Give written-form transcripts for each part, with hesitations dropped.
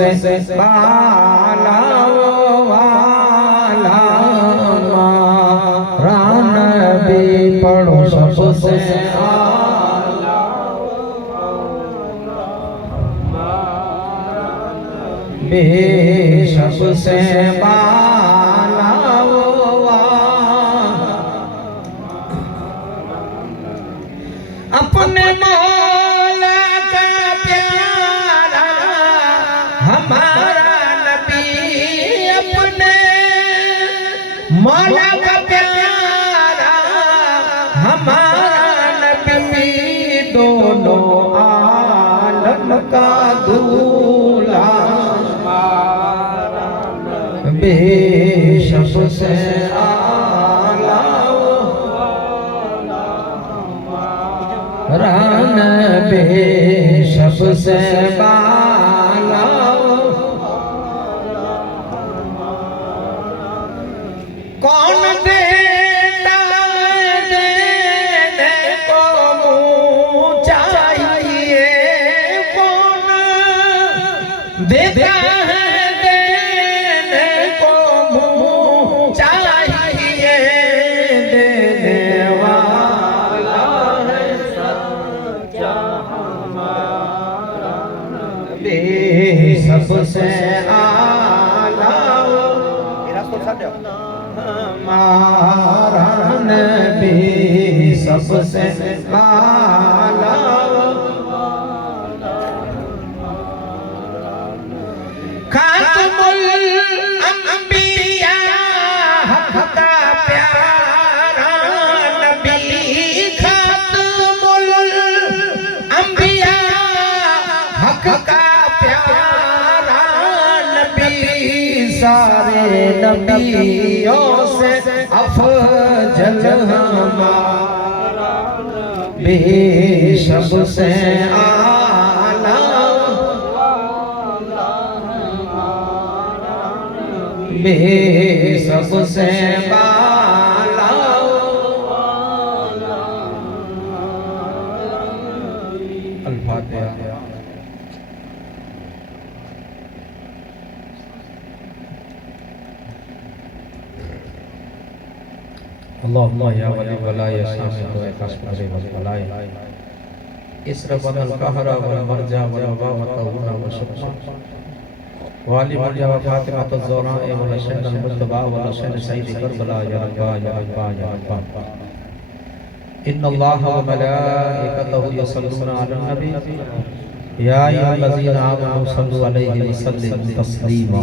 सबसे बाला वाला मारा नबी पढ़ो सबसे आला बे सबसे बाला अपने मौला का प्यारा हमारा नबी, अपने मौला का प्यारा हमारा नबी, दोनों आलम का दूल्हा बे सबसे आला रान बे सबसे बाला कौन देता देने को मुँह चाहिए, कौन देता है देने को मुँह चाहिए, देने वाला है सच्चा हमारा बे सबसे आला हमारा नबी सबसे आला खातमुल अंबिया हक का प्यारा नबी, खातमुल अंबिया हक का प्यारा नबी, सारे नबियों से अफजल हमारा बे सबसे आला बे सबसे बाला अल-फातिहा। अल्लाहुम्मा या वली वला या शामिल व काशिफ व बलाय इसरबल कहरा व मरजा व वबावतहुना व शुक्र वाली मरजा व फातिमा तज़ोरा ए व लशन मुस्तबा व लशन सईद करबला या रब्बा या रब्बा या रब्बा इन्नल्लाह व मलाइकतहु यसल्लूना अलन नबी या अय्युहल्लज़ीना आमनू सल्लु अलैहि व सल्लिमू तस्लीमा।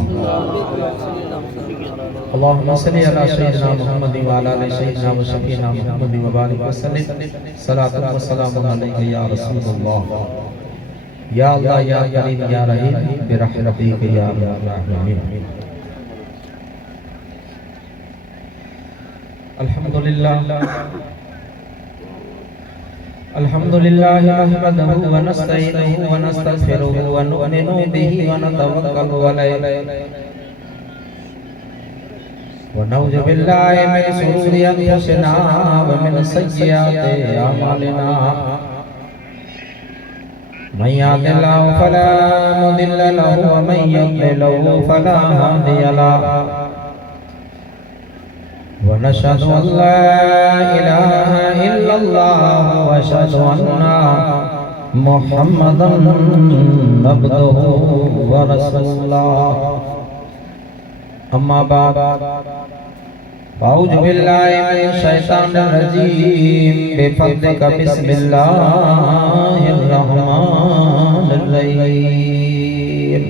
अल्लाहुम्मा सल्लि अला सय्यिदिना मुहम्मद व अला आलि सय्यिदिना व शफीना मुहम्मद व बारिक व सल्लिम सलातु व सलामु अलैका या रसूलल्लाह या अल्लाह या करीम या रहीम बिरहमतिक या अर्हमर राहिमीन। अल्हम्दुलिल्लाह अल्हम्दुलिल्लाह नहमदुहु व नस्तईनुहु व नस्तगफिरुहु व नु'मिनु बिही व नतवक्कलु अलैहि व नऊज़ु बिल्लाहि मिन शुरूरि अनफुसिना व मिन सय्यिआति अमालिना मन यहदिल्लाहु फला मुदिल्ल लहु व मन युद्लिलहु फला हादिय लहु व नशहदु अन ला इलाहा इल्लल्लाह व अशहदु अन्ना मुहम्मदन अब्दुहु व रसूलुहु। अम्मा बाद अऊज़ु बिल्लाहि मिनश शैतानिर रजीम बिफज़लिका बिस्मिल्लाहिर रहमानिर रहीम।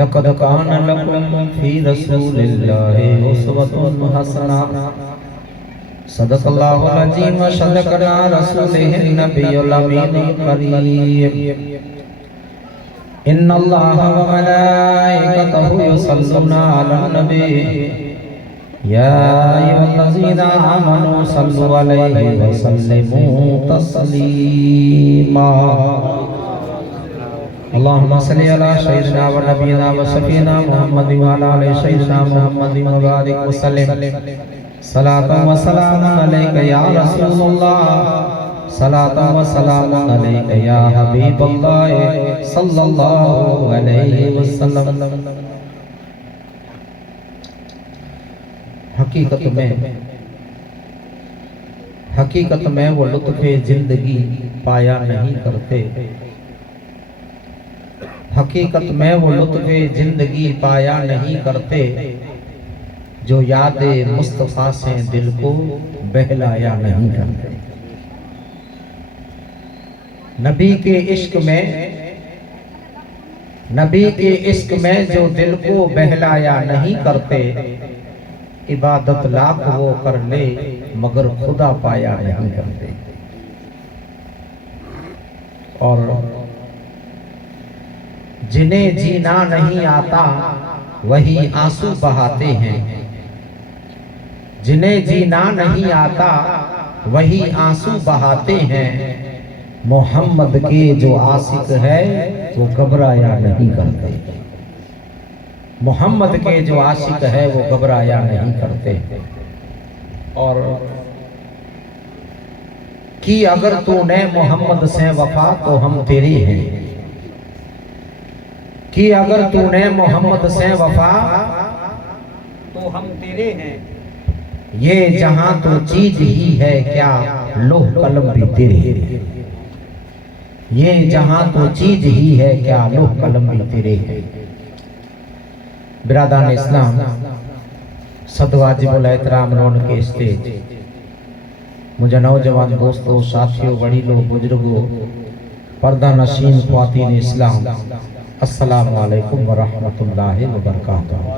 लक़द काना लकुम फ़ी रसूलिल्लाहि उस्वतुन हसना सदक़ल्लाहुल अज़ीम व सदक़ना रसूलिहिन नबियुल अमीनुल करीम। इन्नल्लाह व मलाइकतहु युसल्लूना अलन नबी या अय्युहल्लज़ीना आमनू सल्लु अलैहि व सल्लिमू तस्लीमा। अल्लाहुम्मा सल्लि अला सय्यिदिना व नबियिना व शफीना मुहम्मद व अला आलि सय्यिदिना मुहम्मद व बारिक व सल्लिम सलातु व सलामु अलैका या रसूलल्लाह सलातु व सलाम अलैका या हबीबल्लाह सल्लल्लाहु अलैहि वसल्लम। हकीकत में वो लुत्फ़े जिंदगी पाया नहीं करते। हकीकत में वो लुत्फ़े जिंदगी पाया नहीं करते, जो यादे मुस्तफ़ा से दिल को बहलाया नहीं करते। नबी के इश्क में जो दिल को बहलाया नहीं करते, इबादत लाख वो कर ले मगर खुदा पाया नहीं करते। और जिन्हें जीना नहीं आता वही आंसू बहाते हैं। जिन्हें जीना नहीं आता वही आंसू बहाते हैं। मोहम्मद के जो आशिक है वो घबराया नहीं करते। मोहम्मद के जो आशिक है वो घबराया नहीं करते। और कि अगर तूने मोहम्मद से वफा तो हम तेरे हैं। कि अगर तूने मोहम्मद से वफा तो हम तेरे हैं। ये जहां तो चीज ही है क्या लोह कलम भी तेरे। ये जहां तो चीज ही है क्या लोह कलम भी तेरे है। बिरादरान इस्लाम, सदवाजिबुल एहतराम रोड के स्टेज, मुझे नौजवान दोस्तों, साथियों, वडीलों, बुजुर्गों, पर्दा नशीन ख्वातीन इस्लाम, अस्सलामु अलैकुम व रहमतुल्लाहि व बरकातुहू।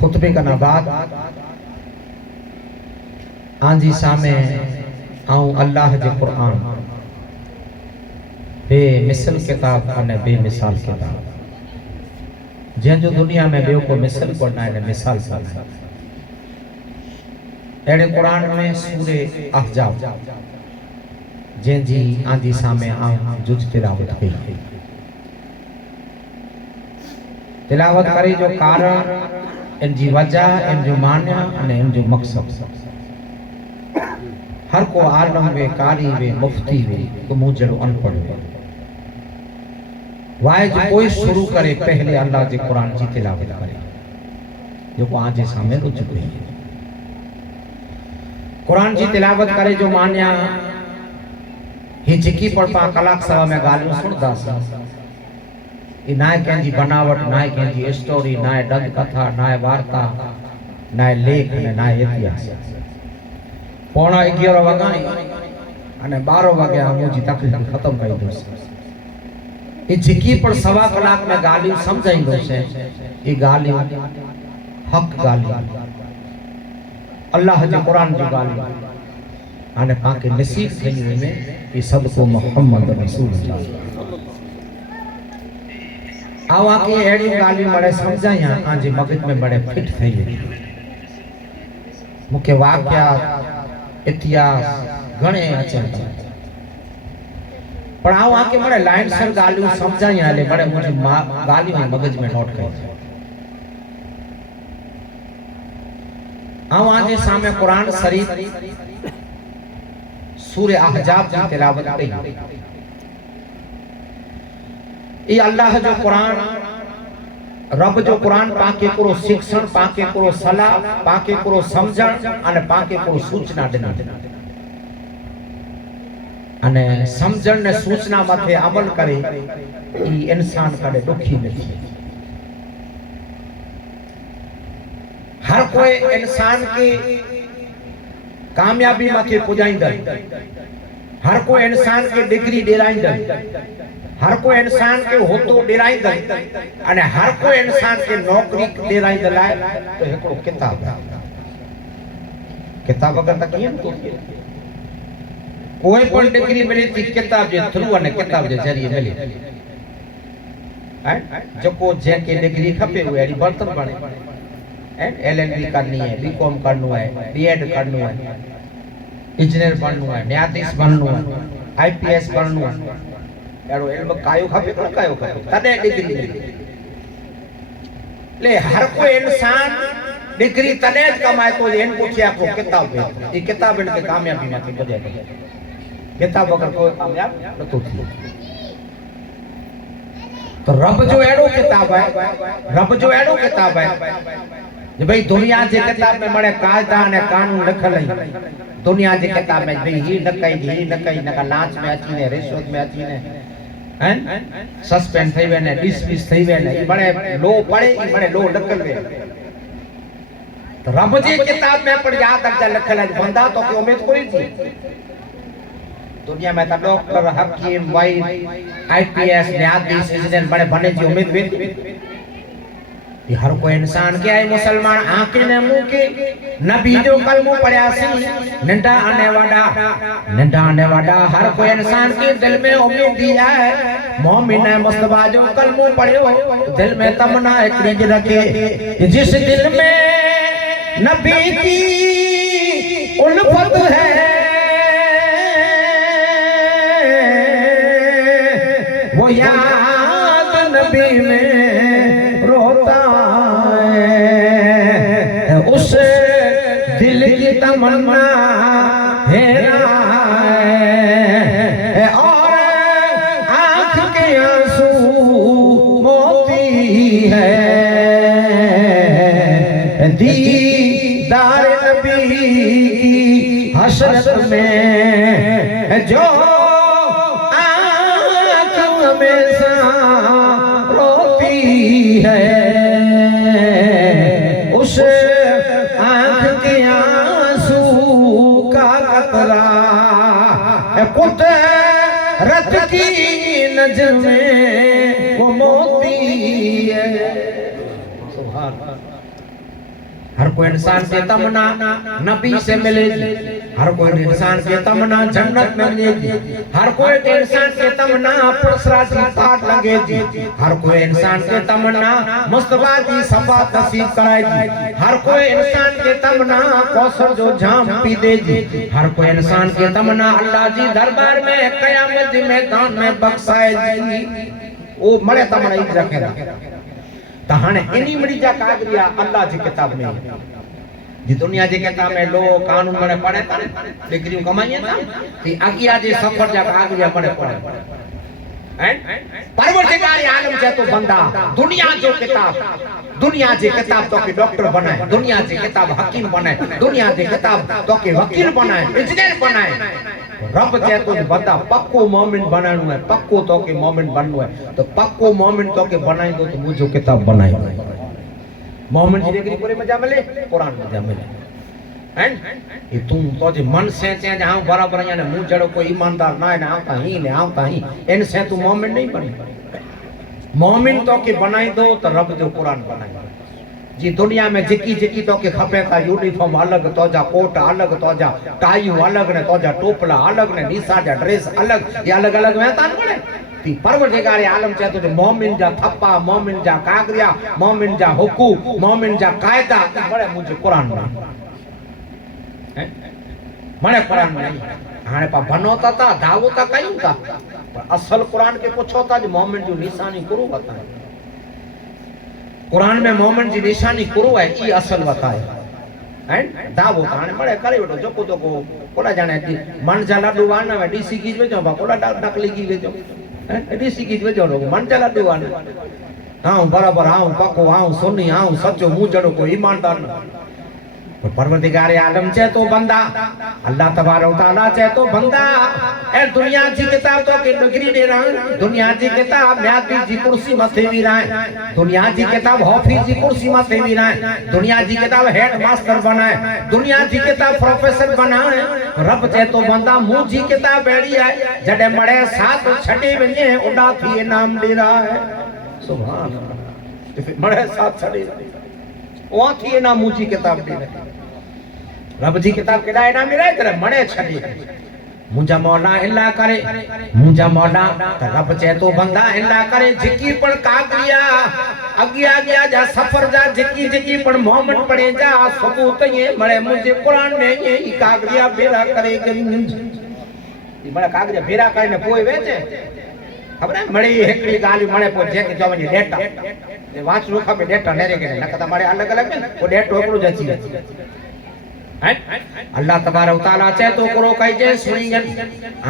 खुतबे का नबात आंजी सामे आऊं अल्लाह जे कुरान बेमिसल किताब अने बेमिसाल किताब, जंहिंजो दुनिया में ॿियो को मिसल कोन आहे, मिसाल सां अहिड़े कुरान में सूरे अहज़ाब जंहिंजी आंजी सामे आऊं जुज तिलावत कई। तिलावत करे जो कारण, इन जी वजह, इन जो मान्या अने इन जो मक़सद। हर को आलम वे, कारी वे, मुफ्ती वे, तो मूं जहिड़ो अनपढ़ वे, वाहे जो कोई शुरू करे पहले अल्लाह जे कुरान जी तिलावत करे, जो आंजे सामने रुज गई है। कुरान जी तिलावत करे जो मान्या ही जिकी पढ़ पा कलाक सवा में गालियों सुनदासीं। ना है कंहिंजी बनावट, ना है कंहिंजी स्टोरी, ना है डंग कथा, ना है वार्ता, ना है लेख, ना है इतिहास। 11:15 वॻा अने 12 वॻे मुंहिंजी तकलीफ़ ख़त्म कईंदुसि। ये जिकी पर सवा कलाक में गालियों समझाईंदुसि। ये गालियों हक़ गालियों, अल्लाह जे कुरान जी गालियों अने पाके नसीब थई में ये सदको मोहम्मद रसूलुल्लाह। आवा के एड़ी गालियों बड़े समझाया आंजे मगज में बड़े फिट थई। मुख्य वाक्या इतिहास घणे अचन पर आवा के बड़े लाइन सर गालियों समझाया ले बड़े मुझे गालियों मगज में नोट कई। आवा जे सामने कुरान शरीफ सूरे अहज़ाब जी तिलावत कई। ये अल्लाह जो कुरान, रब जो कुरान पाके को शिक्षण, पाके को सलाह, पाके को समझण अने पाके को सूचना देना अने समझण ने सूचना माथे अमल करे। ई इंसान कदे दुखी नहीं। हर कोई इंसान की कामयाबी माथे पुजाईंदड़, हर कोई इंसान के डिग्री डेराईंदड़, हर कोई इंसान के होतो डेराईंदड़ अने हर कोई इंसान के नौकरी डेराईंदड़ लाए तो हिकड़ो किताब है। किताब अगर तक कीअं तो कोई पण डिग्री मिले थी किताब जे थ्रू अने किताब जे जरिए मिले। जेको जंहिंखे डिग्री खपे उहे अहिड़ी बर्तन बणे। LLB करनी है, BCom करनो है, BEd करनो है, इंजीनियर बननो है, न्यायाधीश बननो है, IPS बननो है। एड़ो इल्म कायो खपे कोन कायो खपे तदे डिग्री मिले। ले हर कोई इंसान डिग्री तने ज कमाए तो एन पुछे आपको किताब है ये किताब इनके कामयाबी में बजे किताब अगर कोई कामयाब नतो थी तो रब जो एड़ो किताब है रब जो एड़ो किताब है जे भाई दुनिया जे किताब में मणे कायदा ने कानून लिखल है दुनिया जे किताब में भाई ही न कई न का लांच में अची ने रिश्वत में अची ने हैं सस्पेंड થઈ વેને डिसमिस થઈ વેને बड़े लो पड़े बड़े लो लखल वे तो रब जी किताब में पढ़ जा तक लखल है बंदा तो की उम्मीद कोई थी दुनिया में तो डॉक्टर हकीम वाई आईपीएस न्यायाधीश इंजीनियर बड़े बने जी उम्मीद वे ये हर कोई इंसान के है मुसलमान आंखें ने मुंह के नबी जो कलमो पढ़या सी नंढा आने वाला हर कोई इंसान के दिल में उम्मीद दिया है मोमिन है मुस्तफा जो कलमो पढ़यो दिल में तमन्ना एक चीज रखे जिस दिल में नबी की उल्फत है वो याद नबी में रोता है उस दिल की तमन्ना हेरा है और आँख के आंसू मोती है दीदार नबी की हसरत में जो आँख हमेशा रोती है उस आँख के आंसू का कतरा कुदरत की नजर में वो मोती है हर कोई इंसान की तमन्ना नबी से मिलेगी हर कोई इंसान की तमन्ना जन्नत में मिलेगी हर कोई इंसान की तमन्ना परसराज की पार लगेगी हर कोई इंसान की तमन्ना मुस्तफा की शफाअत नसीब कराएगी हर कोई इंसान की तमन्ना कौसर जो जाम पी देगी हर कोई इंसान की तमन्ना अल्लाह जी दरबार में कयामत के मैदान में बख्शाएगी वो मरे तमन्ना ही रखेगा तहाने इनी मड़ी जा कागरिया अल्लाह जी किताब में जी दुनिया जी किताब में लो कानून मने पढ़े डिग्री कमाइए ना ती अगिया जी सफर जा कागरिया पढ़े हैं परवरदिगार आलम जे तो बंदा दुनिया जो किताब तो के डॉक्टर बनाए दुनिया जी किताब हकीम बनाए दुनिया जी किताब तो के वकील बनाए इंजीनियर बनाए रब जे तो बंदा पक्को मोमिन बनाणो है पक्को तो के मोमिन बननो है तो पक्को मोमिन तो के बनाई दो तो मुझो किताब बनाई मोमिन जी डिग्री पूरे मजा मिले कुरान मजा मिले हैं ये तू तो जे मन से चे हां बराबर या ने मुंह जड़ो कोई ईमानदार ना है आवता ही इन से तू मोमिन नहीं बनी मोमिन तो के बनाई दो तो रब जो कुरान बनाई जी दुनिया में जिकी तो के खपे का यूनिफॉर्म अलग तो जा कोट अलग तो जा टाइयूं अलग ने तो जा टोपला अलग ने निसा जा ड्रेस अलग ये अलग अलग में तान पड़े ती परवरदिगार आलम चाहे तो मोमिन जा थप्पा मोमिन जा कागरिया मोमिन जा हुकूक मोमिन जा कायदा बड़े मुझे कुरान में हैं मने कुरान में हाने पा बनोता था दावता कयूं था पर असल कुरान के पूछो था जो मोमिन जो निशानी करू बताए कुरान में मोमिन जी निशानी करो है ई असल बताए हैं दावो ताने मळे करे बेटो जो तो को कोला जाने मन जाला दुवाना में डीसी की जो कोला नकली की जो हैं डीसी की जो लोग मन जाला दुवाना हां बराबर हां पक्को हां सुन्नी हां सच्चो मुंह जड़ो को ईमानदार परवरदिगार आलम चाहे तो बंदा अल्लाह तबारक तआला चाहे तो बंदा ए दुनिया जी किताब तो के डिग्री दे रहा दुनिया जी किताब न्यायाधीश जी कुर्सी मथे भी रहा दुनिया जी किताब हाफिज जी कुर्सी मथे भी रहा दुनिया जी किताब हेड मास्टर बनाए दुनिया जी किताब प्रोफेसर बनाए रब चाहे तो बंदा मुंह जी किताब बैठी है जडे मड़े साथ छटे वने उड़ा थी नाम दे रहा है सुभान अल्लाह मड़े साथ छटे वहां थी ना मुंह जी किताब दे रब जी किताब केड़ा इनाम मिले तेरे मणे छडी मुंजा मौला इल्ला करे मुंजा मौला त रब चे तो बंदा इल्ला करे जिकी पण कागरिया अगिया जा सफर जा जिकी पण मोहम्मद पड़े जा सबूत ये मळे मुझे कुरान ने ये कागरिया भेरा करे गई ये मळे कागरिया भेरा करे ने पोए वेचे खबर है मड़ी हेकड़ी गाली मळे पो जे के जवनी डेटा ए वाच रो खबे डेटा नेरे के नकता मारे अलग अलग ने वो डेटो एकड़ो जची है अल्लाह तबारक तआला चाहे तो करो कई जे सुणीगन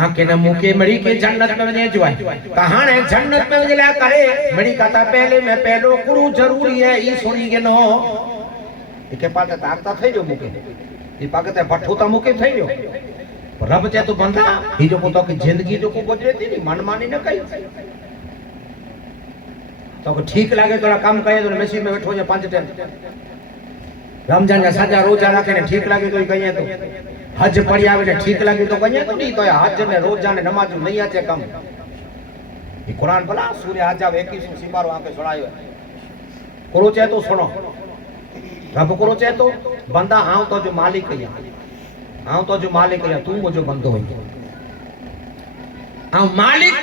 आके न मुके मड़ी के जन्नत में वने जवाय कहाने जन्नत में वजला करे मड़ी कथा पहले में पहलो कुरु जरूरी है ई सुणीगन हो इके पाते ताकता થઈ જો મુકે ई पाकते भट्ठो ता मुके થઈ જો रब चाहे तो बंदा ही जो तो की जिंदगी जो को गुजरे थी नी मनमानी न कई तो को ठीक लागे तोरा काम करे तो मशीन में बैठो जे 5 टाइम रमजान का साजा रोजा रखे ने ठीक लागे तो कहिए तो हज पड़ी आवे ने ठीक लागे तो कहिए तो नहीं तो हज ने रोजा ने नमाज नहीं आचे कम ये कुरान भला सूर्य आजा 21 सिपारो आके सुनायो करो चाहे तो सुनो रब करो चाहे तो बंदा हां तो जो मालिक है हां तो जो मालिक है तू मुझे बंदो है हां मालिक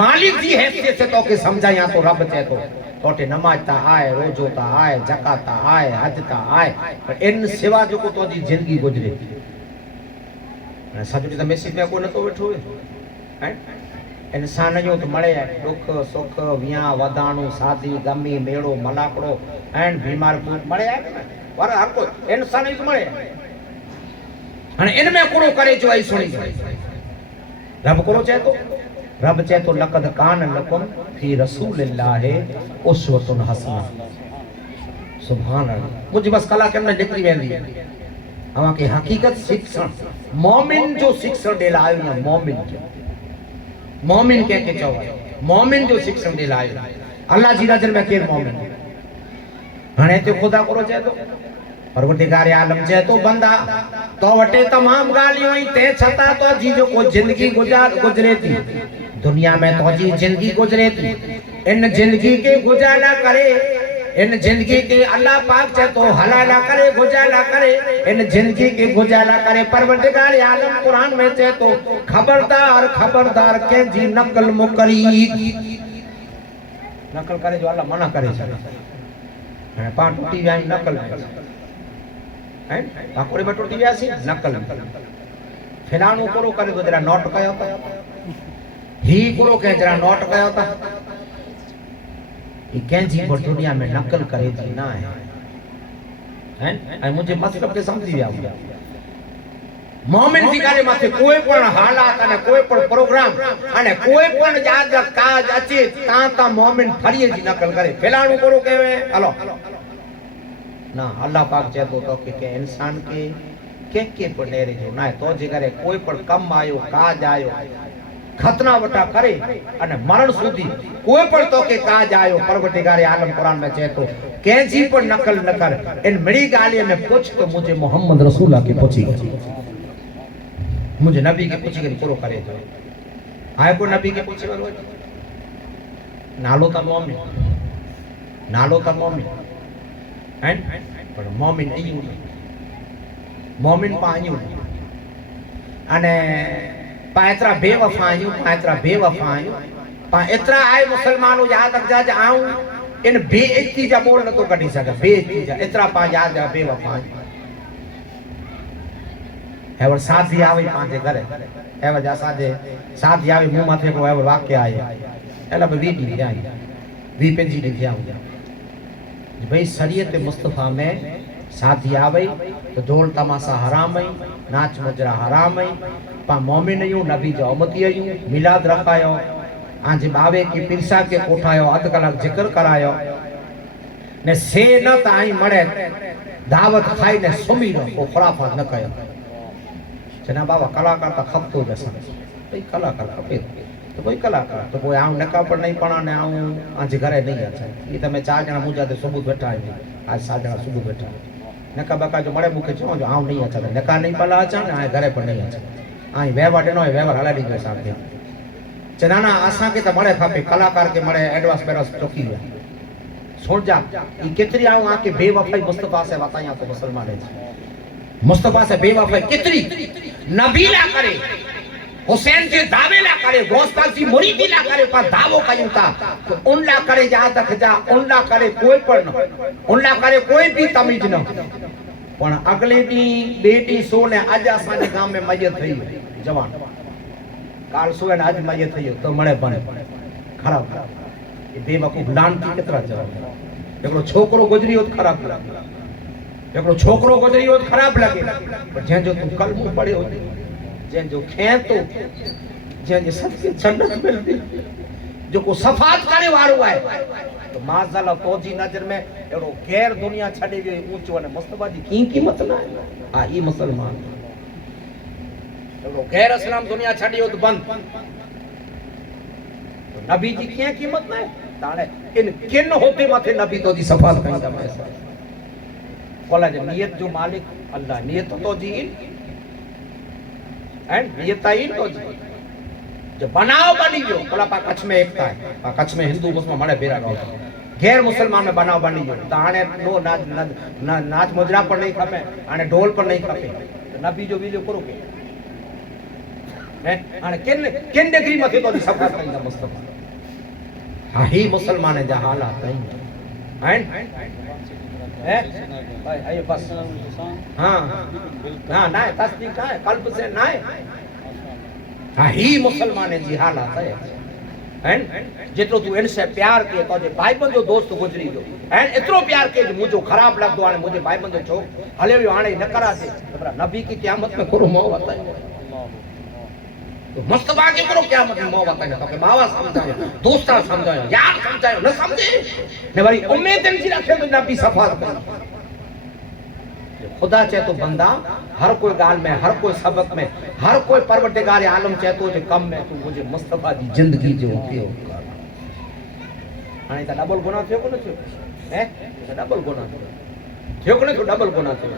मालिक जी हैसियत से तो के समझा या तो रब चाहे तो तोटे नमाज ता आए रोजो ता आए ज़कात ता आए हज ता आए पर इन सिवा जो को तो जी जिंदगी गुजरे सच तो मैसेज में को न तो बैठो है इंसान जो तो मळे दुख सुख विया वदाणो शादी गमी मेड़ो मलाकड़ो एंड बीमार मळे पर हर को इंसान ही मळे અને इनमें करो करे जो आई सुनी रब करो चाहे तो लक़द कान लकुम फी रसूलिल्लाह उस्वतुन हसना सुभान अल्लाह मुझे बस कला के निकली वेंदी हवा के हकीकत शिक्षण मोमिन जो शिक्षण देला आयो ना मोमिन के चवा मोमिन जो शिक्षण देला आयो अल्लाह जी नजर में केर मोमिन हणे तो खुदा करो चाहे तो परवरदिगार आलम चाहे तो बंदा तो वटे तमाम गालियों ही ते छता तो जी जो को जिंदगी गुजरे थी दुनिया में तो जी जिंदगी गुजरे थी इन जिंदगी के गुजारा करे इन जिंदगी के अल्लाह पाक चाहे तो हलाला करे गुजारा करे इन जिंदगी के गुजारा करे परवरदिगार आलम कुरान में चाहे तो खबरदार खबरदार के जी नकल मुकरी नकल करे जो अल्लाह मना करे छे पा टूटी जाए नकल है पाकोड़े में टूटी जासी नकल फिलानो करो करे तो जरा नोट कयो था ही करो के जरा नोट कयो था ये कैंची पर दुनिया में नकल करे थी ना है आई मुझे मतलब के समझी गया मोमिन थी करे माथे कोई पण हालात અને કોઈ પણ પ્રોગ્રામ અને કોઈ પણ યાદ કાજ અચે તા મોમિન ફરીએ જ નકલ કરે ફેલાણું કરો કેવે હાલો ना अल्लाह पाक चाहे तो के इंसान के पनेरे जो ना तो जे करे कोई पण कम आयो काज आयो खतना वटा करे अने मरण सुधी कोई पण तो के काज आयो परवरदिगार आलम कुरान में चाहे तो कैंची पर नकल न कर इन मिड़ी गाली में पूछ तो मुझे मोहम्मद रसूलुल्लाह के पूछी मुझे नबी के पूछी के पूरो करे तो आए को नबी के पूछे वालो नालो ता मोमिन हैं पर मोमिन नहीं मोमिन पायू अने पायत्रा बेवफायू पा इतरा आए मुसलमानो याद रख जा आऊं इन बेइज्जती जा बोल न तो कढी सके बेइज्जती जा इतरा पा याद जा बेवफायू एवर शादी आवे पांजे घरे एवर जा साजे शादी आवे मुंह माथे को एवर वाक्य आए एला बे वी जाई वी पेंजी दी जाऊं भाई शरीयत मुस्तफा में शादी आवे तो ढोल तमाशा हराम है नाच मुजरा हराम है पा मोमिन यूं नबी जो उम्मती यूं मिलाद रखायो आज बावे की पिरसा के कोठायो अध कलाक जिक्र करायो ने से न ताई मळे दावत खाई ने सुमी नो को खराफत न कयो जना बाबा कलाकार तो खपतो जसा भाई कलाकार खपे तो कोई कलाकार तो कोई आऊं नका पर नहीं पड़ा ने आऊं आज घरे नहीं अच्छा ये तो मैं 4 जना मुजा ते सबूत बैठा है आज 7 जना सबूत बैठा नका बका जो मड़े मुखे छो जो आऊं नहीं अच्छा नका नहीं पला अच्छा ने घरे पर नहीं अच्छा आई व्यवहार देनो व्यवहार हला दी गयो साथे चनाना आसा के तो मड़े खपे कलाकार के मड़े एडवांस पेरस चौकी गया छोड़ जा ये कितरी आऊं आके बेवफाई मुस्तफा से बताया तो मुसलमान है मुस्तफा से बेवफाई कितरी नबीला करे हुसैन जे दावेला करे गौसपाक जी मुरीदीला करे पर दावो कयूं ता तो उनला करे याद रख जा उनला करे कोई पर न उनला करे कोई भी तमीज न पण अगले दी बेटी सो ने आज असाने गाम में मयत थई जवान काल सो ने आज मयत थई तो मणे बने ख़राब ये बेवकूफ़ लानती केतिरा चवंदा हिकिड़ो छोकिरो गुज़री वियो त ख़राबु लॻे हिकिड़ो छोकिरो गुज़री वियो त ख़राबु लॻे पर जंहिंजो तूं कलमो पढ़ियो हुजे जंहिंजो खे तो जंहिंजे सदके जन्नत मिलंदी जेको सफ़ात करण वारो आहे तो माज़अल्लाह तोजी नज़र में अहिड़ो गैर दुनिया छॾे वियो ऊंचो वञे मुस्तफ़ा जी की क़ीमत न आहे हा ही मुसलमान अहिड़ो गैर इस्लाम दुनिया छॾे वियो त बंदि नबी जी कीअं क़ीमत न आहे त हाणे इन किन होते मथे नबी तो जी सफ़ात कंदा बोला जो नियत जो मालिक अल्लाह नियत तो जी एंड नियत आई तो जी जो बनाओ बनी जो बोला पा कच्छ में एकता है पा कच्छ में हिंदू मुस्लिम मड़े बेरा रहो गैर मुसलमान में बनाओ बनी जो त हाणे नो नाच मुजरा पर नहीं खपे हाणे ढोल पर नहीं खपे नबी जो वीडियो करो के हैं हाणे किन डिग्री मथे तो जी सफ़ात कंदा मुस्तफा हा ही मुसलमान जा हालात आहिनि हैं भाई आइए बस हाँ हाँ ना है तस्दीक है कल्ब से ना है हाँ ही मुसलमान जी हालात है हैं जेतिरो तू इनसे प्यार के तो जे भाईबंद जो दोस्त गुजरी जो हैं इतरो प्यार के जो मुझो खराब लगदो हाने मुझे भाईबंद जो हले वियो हाने न करा दे नबी की क़यामत में करो मोहब्बत है तो मुस्तफा के करो क़यामत में मोहब्बत है तो के बाबा समझायो दोस्ता समझायो यार समझायो न समझे ने वरी उम्मीद जी रखे तो नबी सफ़ात कर खुदा चाहे तो बंदा हर कोई गाल में हर कोई सबक में हर कोई परवरदिगार आलम चाहे तो जे कम में तू मुझे मुस्तफा जी जिंदगी जो उपयोग कर हाने त डबल गुनाह थियो कोन थियो हैं डबल गुनाह थियो कोन थियो डबल गुनाह थियो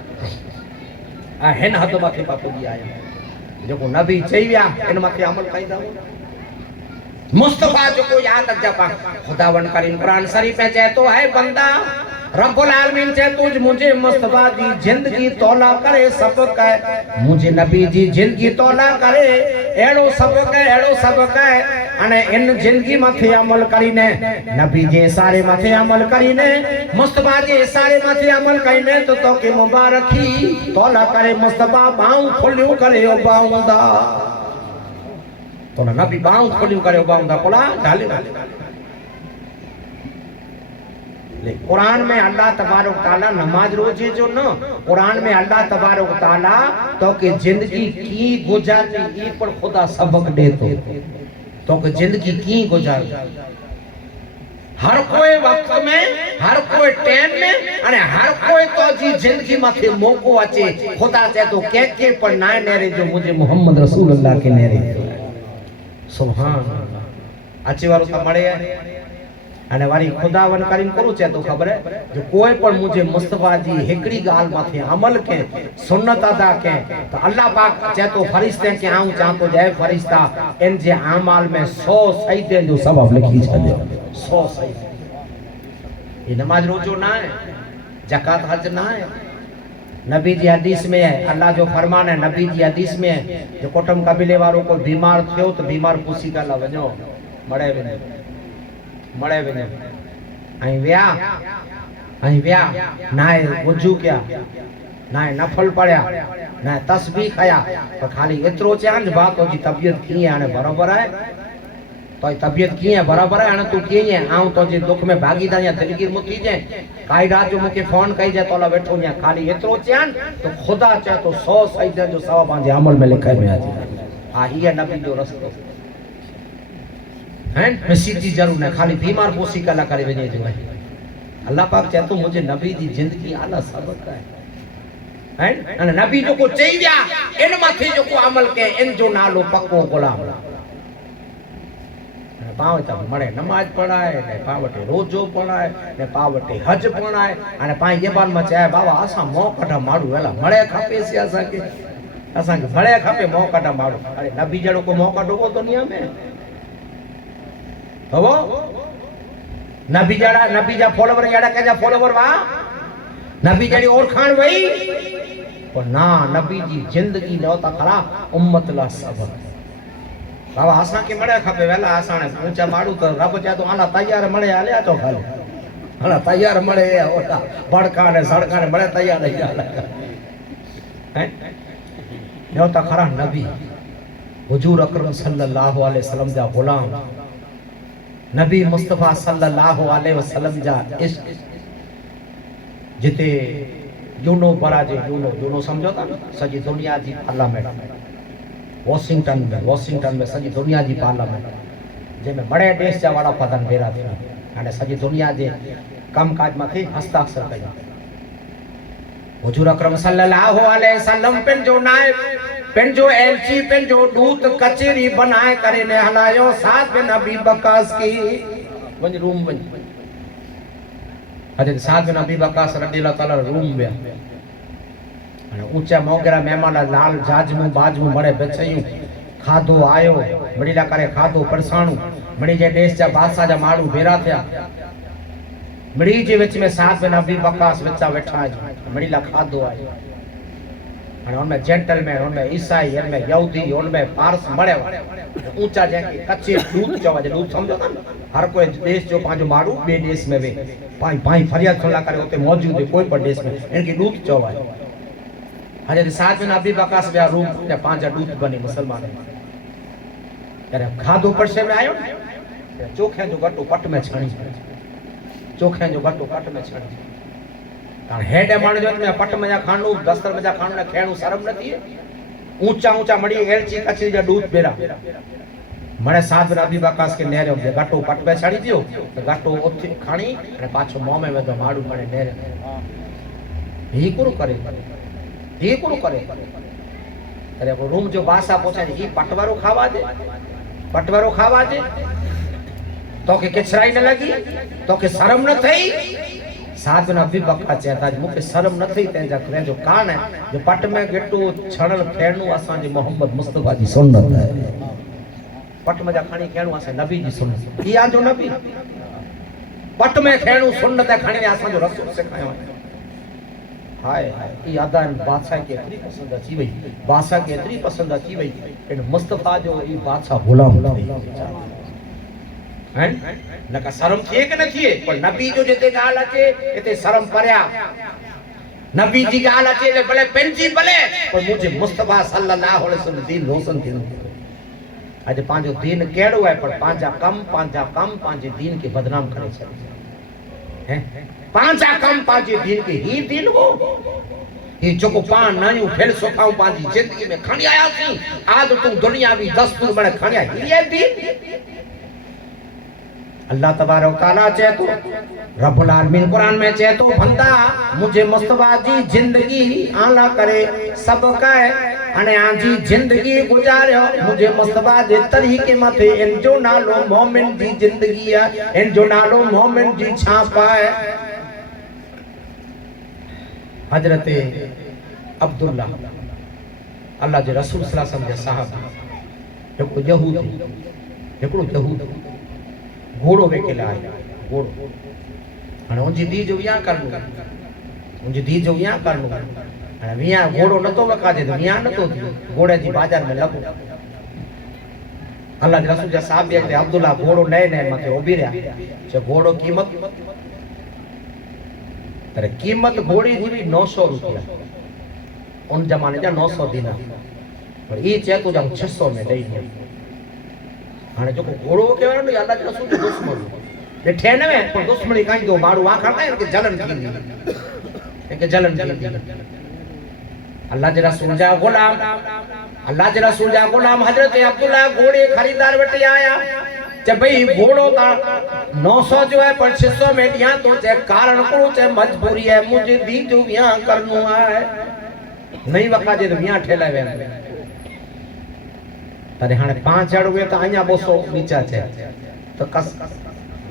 आ हिन हद मथे पापो जी आया जेको नबी चई विया इन मथे अमल कईंदा मुस्तफा जो को याद रख जा खुदावन करीम कुरान शरीफ में चहे तो है बंदा रब्बुल आलमीन चहे तुझ मुझे मुस्तफा जी जिंदगी तौला करे सबक है मुझे नबी जी जिंदगी तौला करे एड़ो सबक है अने इन जिंदगी मथे अमल करीने नबी जे सारे मथे अमल करीने मुस्तफा जे सारे मथे अमल करीने तो के मुबारकी तौला करे मुस्तफा बाऊ खोलियो करे बाऊंदा तो नबी बाऊ खोलियो करे बाऊंदा कोला ढाले ले कुरान में अल्लाह तबारक तआला नमाज रोजे जो न कुरान में अल्लाह तबारक तआला तो के जिंदगी की गुजारनी ई पर खुदा सबक दे तो के जिंदगी की गुजार हर कोई वक्त में हर कोई टाइम में अने हर कोई तो जी जिंदगी माथे मौको अचे खुदा चाहे तो के पर ना नेरे जो मुझे मोहम्मद रसूलुल्लाह के नेरे सुभान अल्लाह अचे वारो त मळे अने वारी खुदावन करीम करो चाहे तो खबर है जो कोई पर मुझे मुस्तफा जी हिकड़ी गाल माथे अमल के सुन्नत अदा के तो अल्लाह पाक चाहे तो फरिश्ते के आऊं चाह तो जाए फरिश्ता इन जे अमाल में 100 सजदे जो सबब लिखी छदे 100 सजदे ये नमाज रोजो ना है ज़कात हज ना है नबी जी हदीस में है अल्लाह जो फरमान है नबी जी हदीस में है जो कुटुंब कबीले वालों को बीमार थियो तो बीमार पुसी गला वणो मड़े वने आई व्या नाए वजू क्या नाए नफल पढ़या नाए तस्बीह खया पर खाली एतरो चांज बात हो जी तबियत की है बराबर है तो तबियत की है बराबर है तू की है आऊं तो जे दुख में भागीदार या दिलगीर मुथी जे काई रात जो मुके फोन कई जे तोला बैठो या खाली एतरो चांज तो खुदा चाहे तो 100 सजदे जो सवाब पांजे अमल में लिखे में आज आ ही है नबी जो रस्तो हैं मैं सीधी जरूर न खाली बीमार पोसी कला करे वने जो है अल्लाह पाक चाहे तो मुझे नबी जी जिंदगी आला सबक है हैं नबी जो को चई दिया इन माथे जो को अमल के इन जो नालो पक्को गुलाम पावते मड़े नमाज पढ़ाए ने पावटे रोजो पढ़ाए ने पावटे हज पढ़ाए अने पाई जबान में चाहे बाबा असा मो कटा मारू वेला मड़े खपे से असा के मड़े खपे मो कटा मारू अरे नबी जड़ो को मो कटो को दुनिया में हो नबी जा फॉलोवर जड़ा के जा फॉलोवर वा नबी जड़ी और खान वही पर ना नबी जी जिंदगी न होता खरा उम्मत ला सबक बाबा असा के मड़े खपे वेला असाने ऊंचा मारू तो रब जा तो आला तैयार मड़े आले तो खाली आला तैयार मड़े होता बड़का ने सड़का ने मड़े तैयार नहीं आला हैं न होता खरा नबी हुजूर अकरम सल्लल्लाहु अलैहि वसल्लम जा गुलाम नबी मुस्तफ़ा सल्लल्लाहु अलैहि वसल्लम जा इश्क जिते यूनो बराजे यूनो समझो था सजी दुनिया जी पार्लियामेंट वॉशिंगटन में सजी दुनिया जी पार्लियामेंट जंहिंमें बड़े देश जा वड़ा प्रधान भेरा थिया हाणे सजी दुनिया जे कमकाज मथे हस्ताक्षर कया हुजूर अकरम सल्लल्लाहु अलैहि वसल्लम पंहिंजो नाइब पंहिंजो एलची पंहिंजो दूत कचेरी बनाए करे ने हलायो साथ बिन अबी बकास की वञ रूम वञ हज़रत साद बिन अबी बकास रज़ियल्लाहु ताला रूम विया हाणे ऊंचा मोगरा महिमान लाल जाजमू बाजमू मड़े बेचयूं खाधो आयो मड़ी ला करे खाधो परसाणू मड़ी जे देश जा बादशाह जा माण्हू भेरा थिया मड़ी जे विच में साद बिन अबी बकास विचा वेठा आहिनि मड़ी ला खाधो आयो हाणे उनमें जेंटलमैन उनमें ईसाई उनमें यहूदी उनमें पारस मड़े ऊंचा जंहिंखे कच्चे दूत चवाजे दूत सम्झो था हर कोई देश जो पंहिंजो माण्हू ॿिए देश में वे पाई फरियाद थोला करे उते मौजूद है कोई पण देश में इनके दूत चवाए हज़रत साद बिन अबी वक़ास विया रूम ते पंहिंजा दूत बनी मुसलमान अरे खाधो परसे में आयो चोखे जो गटो पट में छणी चोखे जो गटो पट में छणी कारण हेडे माण्हू जो में पट में जा खाणू दस्तर में जा खाणू ने खेणू शर्म न थिए ऊंचा ऊंचा मड़ी एलची कचरी जा दूत बेरा मणे साद बिन अबी वक़ास के नेरे जे गटो पट में छड़ी दियो तो गटो उथे खाणी अने पाछो मोह में वेदो माड़ू मणे नेरे ही कुरो करे अरे वो रूम जो बासा पूछे ही पटवारो खावा दे तो के किचराई न लगी तो के शर्म न थई साद बिन अबी वक़ास चेता मुके शर्म न थई तेजा करे जो कान है जो पट में गिटो छणल खेणू असा जे मोहम्मद मुस्तफा जी सुन्नत है पट में जा खानी खेणू असा नबी जी सुन्नत ई आ जो नबी पट में खेणू सुन्नत है खानी असा जो रसूल सिखायो हाय ई अदा बादशाह के इतनी पसंद अची वई बादशाह के इतनी पसंद अची वई इन मुस्तफा जो ई बादशाह गुलाम थी हैं नका शर्म थिए के न थिए पर नबी जो जेते गाल अचे इते शर्म परया नबी जी गाल अचे ले भले पेंजी भले पर मुझे मुस्तफा सल्लल्लाहु अलैहि वसल्लम दीन रोशन थियो आज पांजो दीन केड़ो है पर पांजा कम पांजे दीन के बदनाम करे छे हैं पांचा कम पांजे दीन के ही दीन वो ये जो को पान नायू फिर सोखाऊ पांजी जिंदगी में खणी आया सी आज तू दुनियावी दस्तूर बने खणी आया ये दीन अल्लाह तबारक तआला चाहे तो रब्बुल आलमीन कुरान में चाहे तो बंदा मुझे मुस्तफा जी जिंदगी आला करे सब काए अने आजी जिंदगी गुजारियो मुझे मुस्तफा जे तरीके मथे इन जो नालो मोमिन जी जिंदगी है इन जो नालो मोमिन जी छापा है हजरत अब्दुल्ला अल्लाह जे रसूल सल्लल्लाहु अलैहि वसल्लम जे साहब हिकिड़ो यहूद घोड़ो वेकेला है घोड़ो हाणे उनजी धी जो विया करनो हाणे विया घोड़ो नतो वकाजे तो विया नतो घोड़े जी बाजार में लगो अल्लाह जे रसूल जे साहब जे अब्दुल्ला घोड़ो नए मथे उभी रहा जो घोड़ो कीमत अरे कीमत घोड़ी जी भी 900 रुपया उन जमाने जा 900 दिनार पर ई चे तो जब 600 में दई दे हाने जो घोड़ो केवा न अल्लाह जे रसूल जो दुश्मन ने ठेने में पर दुश्मनी काई दो मारू आ करता है इनके जलन की अल्लाह जे रसूल जा गुलाम हजरत अब्दुल्ला घोड़े खरीदार वटे आया जब भाई घोड़ो का 900 जो है पर 600 में दिया तो चाहे कारण को चाहे मजबूरी है मुझे दी जो यहाँ करनो है नहीं वका जे यहाँ ठेला वे तने हाने 5000 रुपया तो आया 200 नीचा छे तो कस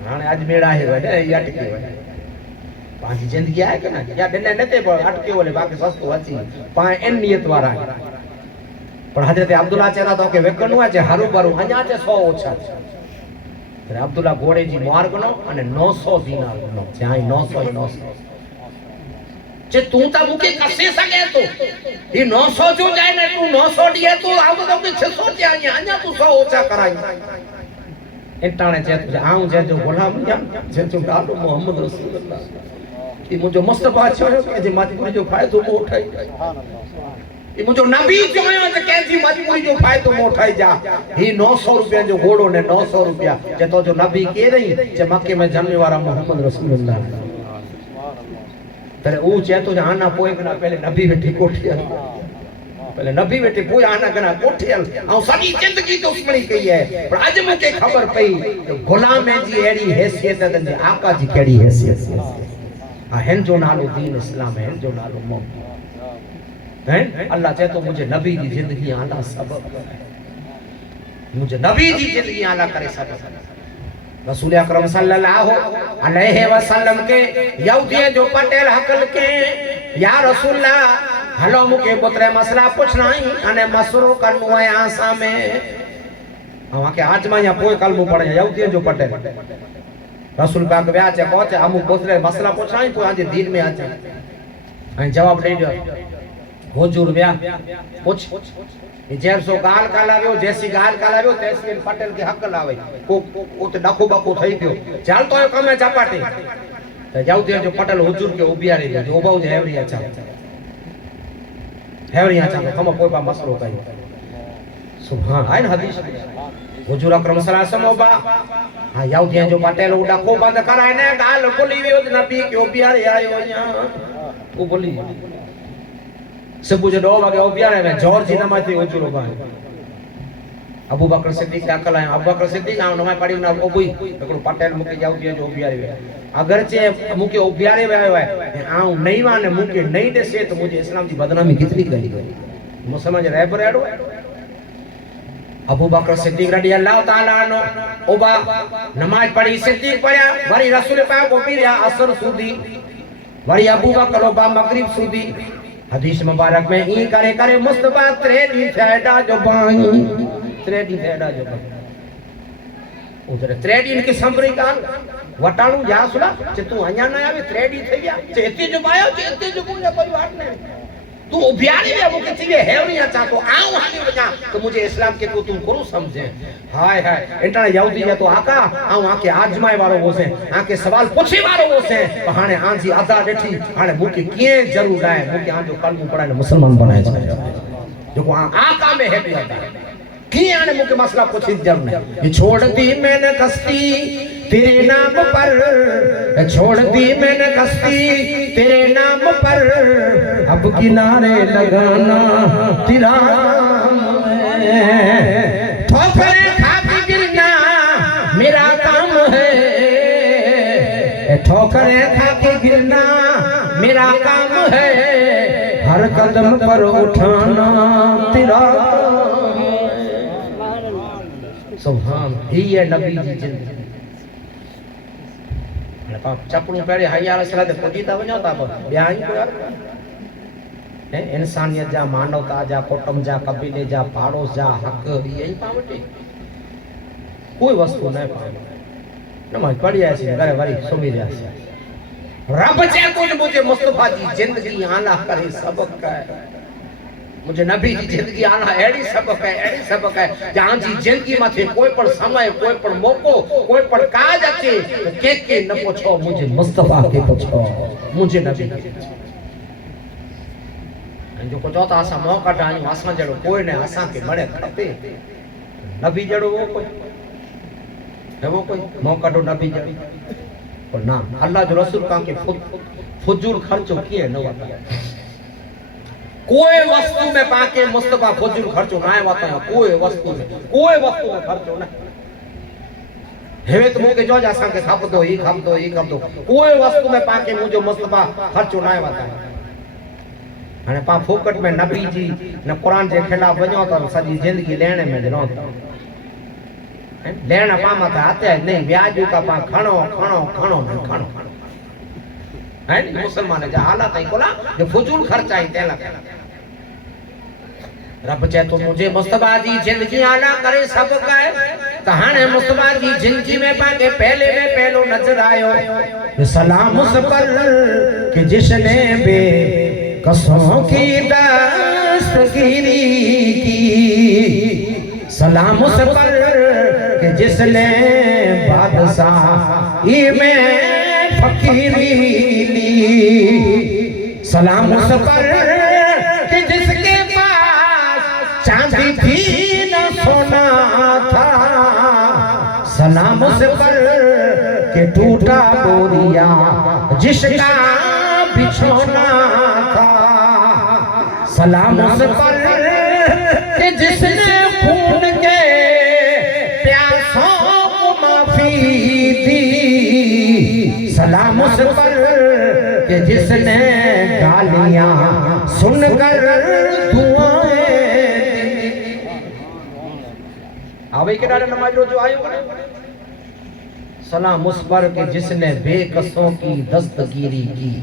हाने आज मेड़ा है वे या टिके वे पांच जिंदगी है के ना या देने नते अटके बोले बाकी सस्तो अच्छी पाए इन नियत वाला पर हजरत अब्दुल्ला चेरा तो के वेकनु है हरू बरू अञा चे 100 ओछा अब्दुल्ला घोड़े जी मार गनो अने 900 दिनार गनो चाहे 900 जे तू ता मुके कसे सके तो ई 900 जो जाए ने तू 900 दिए तो आउ तो के 600 चे आया तू 100 ओछा कराई इटाने चे तू आऊ जे जो गुलाम जे जो गालो मोहम्मद रसूलुल्लाह ई मुजो मुस्तफा छो के जे मजबूरी जो फायदो उठाई ये मुझो नबी चयो त कैसी मजबूरी जो फायदो मोठाई जा ही 900 रुपया जो घोड़ो ने 900 रुपया जे तो जो नबी के रही जे मक्के में जन्मे वाला मोहम्मद रसूलुल्लाह पर वो चे तो आना पोए कना पहले नबी वेठी कोठी पहले नबी वेठी पोए आना कना कोठी औ सजी जिंदगी दुश्मनी कई है पर आज मुके खबर पई तो गुलाम जी एड़ी हैसियत है जे आका जी केड़ी हैसियत है हिन जो नालो दीन इस्लाम है हिन जो नालो मोहम्मद हैं अल्लाह चाहे तो मुझे नबी की जिंदगी आला सबक मुझे नबी की जिंदगी आला करे सबक रसूल अकरम सल्लल्लाहु अलैहि वसल्लम के यहूदी जो पटेल हकल के या रसूलल्लाह हलो मुके पुत्र मसला पूछनाई अने मसरो करनो है आसा में हवा के आज में या कोई कलमो पढ़े यहूदी जो पटेल रसूल पाक व्या चे पहुंचे हमु पुत्र मसला पूछनाई तो आज दीन में आ जाए जवाब दे दियो हुजूर व्या पूछ जैसो गाल का लाव्यो जैसी गाल का लाव्यो तैसी पटेल के हक लावे को तो डखो बको થઈ ગયો ચાલ તો કમે ચાપાટી તો જાવ તે જો પટેલ હુજુર के ઉભિયારી દે જો બહુ હેવરિયા ચાલે કમ કોઈ બા મસલો કઈ સુભાન આય હદીસ હુજુર અકરમ સલ્લલ્લાહુ अलैहि वसल्लम हां જાવ તે જો પટેલ ઉડા કો બંધ કરાય ને ગાલ ખોલી વ્યો નબી के ઉભિયારી આયો અહીંયા ઓ બોલી सब जो 2 वागे उबियारे में जॉर्ज नमाती हुजूर भाई अबू बकर सिद्दीक दाखल आया अबू बकर सिद्दीक आ नमाय पड़ी ना ओबुई एकड़ो पटेल मुके जाऊ दिया जो उबियारे अगर चे मुके उबियारे आयो है आ नहीं वाने मुके नहीं देसे तो मुझे इस्लाम की बदनामी कितनी करी गई मु समझ रहे पर एडो अबू बकर सिद्दीक रजी अल्लाह ताला नो ओबा नमाज पढ़ी सिद्दीक पढ़या वरी रसूल पाक को पीरिया असर सुदी वरी अबू बकर ओबा मगरिब सुदी हदीस मुबारक में ई करे करे मुस्तफा त्रेडी फेडा जो बाई त्रेडी फेडा जो उधर त्रेडी की संभरी काल वटाणू जा सुला जे तू अ냐 ना आवे त्रेडी થઈ ગયા ચેતે जो पायो चेते जो कोई परिवार ने तू उबियारी में मुके थी हेवरिया चा तो आऊं हाली वजा तो मुझे इस्लाम के को तुम करो समझे हाय हाय इतना यहूदी है तो आका आऊं आके आजमाए वालो होसे आके सवाल पूछे वालो होसे हाने आंजी आजा बैठी हाने मुके किए जरूर आए मुके आ जो कलम पढ़ाने मुसलमान बनाए जाए जो को आका में है भी आता किए आने मुके मसला पूछी जरूर नहीं ये छोड़ दी मैंने कश्ती तेरे नाम पर छोड़ दी मैंने कश्ती तेरे नाम पर अब किनारे लगाना तेरा ठोकरे खा के गिरना मेरा काम है ठोकरे खा के गिरना मेरा काम है हर कदम पर उठाना तेरा सुभान ही है नबी जी जिंदगी चपड़ू पहले हयार सलात पुजीता वञो था ॿिया ई कोई इंसानियत जा मानवता जा कुटुंब जा कबीले जा पाड़ोस जा हक ये ही पा वटे कोई वस्तु न पा नमाज पढ़ी आसी घरे वरी सुमी जासी रब जे कुछ मुझे मुस्तफा जी जिंदगी आला करे सबक है मुझे नबी जी जिंदगी आला एड़ी सबक है जहां जी जिंदगी माथे कोई पर समय कोई पर मौको कोई पर काज अचे तो के न पूछो मुझे मुस्तफा के पूछो मुझे नबी जो को चौथा असा मौका ठाणी असा जड़ो कोई ने असा के बड़े खपे नबी जड़ो वो कोई है वो कोई मौका तो नबी जड़ी और ना अल्लाह जो रसूल का के फुजूल खर्चो किए न वाता कोई वस्तु में पाके मुस्तफा फुजूल खर्चो ना वाता कोई वस्तु में खर्चो ना हेवे तो मुके जो असा के खप दो ही खप दो कोई वस्तु में पाके मुझे मुस्तफा खर्चो ना वाता हाने पा फोकट में नबी जी न कुरान के खिलाफ वणो तो सजी जिंदगी लेने में जनो लेना पा मत आते नहीं ब्याजू का पा खणो है मुसलमान जा हालत है कोला जो फुजूल खर्चा है तेला रब चाहे तो मुझे मुस्तफा जी जिंदगी आला करे सब का कहानी मुस्तफा जी जिंदगी में पाके पहले में पहलो नजर आयो सलाम उस पर कि जिसने बे कसों की दस्तगीरी की सलाम उस पर कि जिसने बादशाही में फकीरी ली सलाम उस पर कि जिसके बिछोना था, सलाम उस पर कि जिसने खून के प्यासों को माफी दी, सलाम उस पर कि जिसने गालियां सुनकर दुआएं दी। आवे के डाले नमाज जो आयो, सलाम उस पर कि जिसने बेकसों की दस्तगीरी की,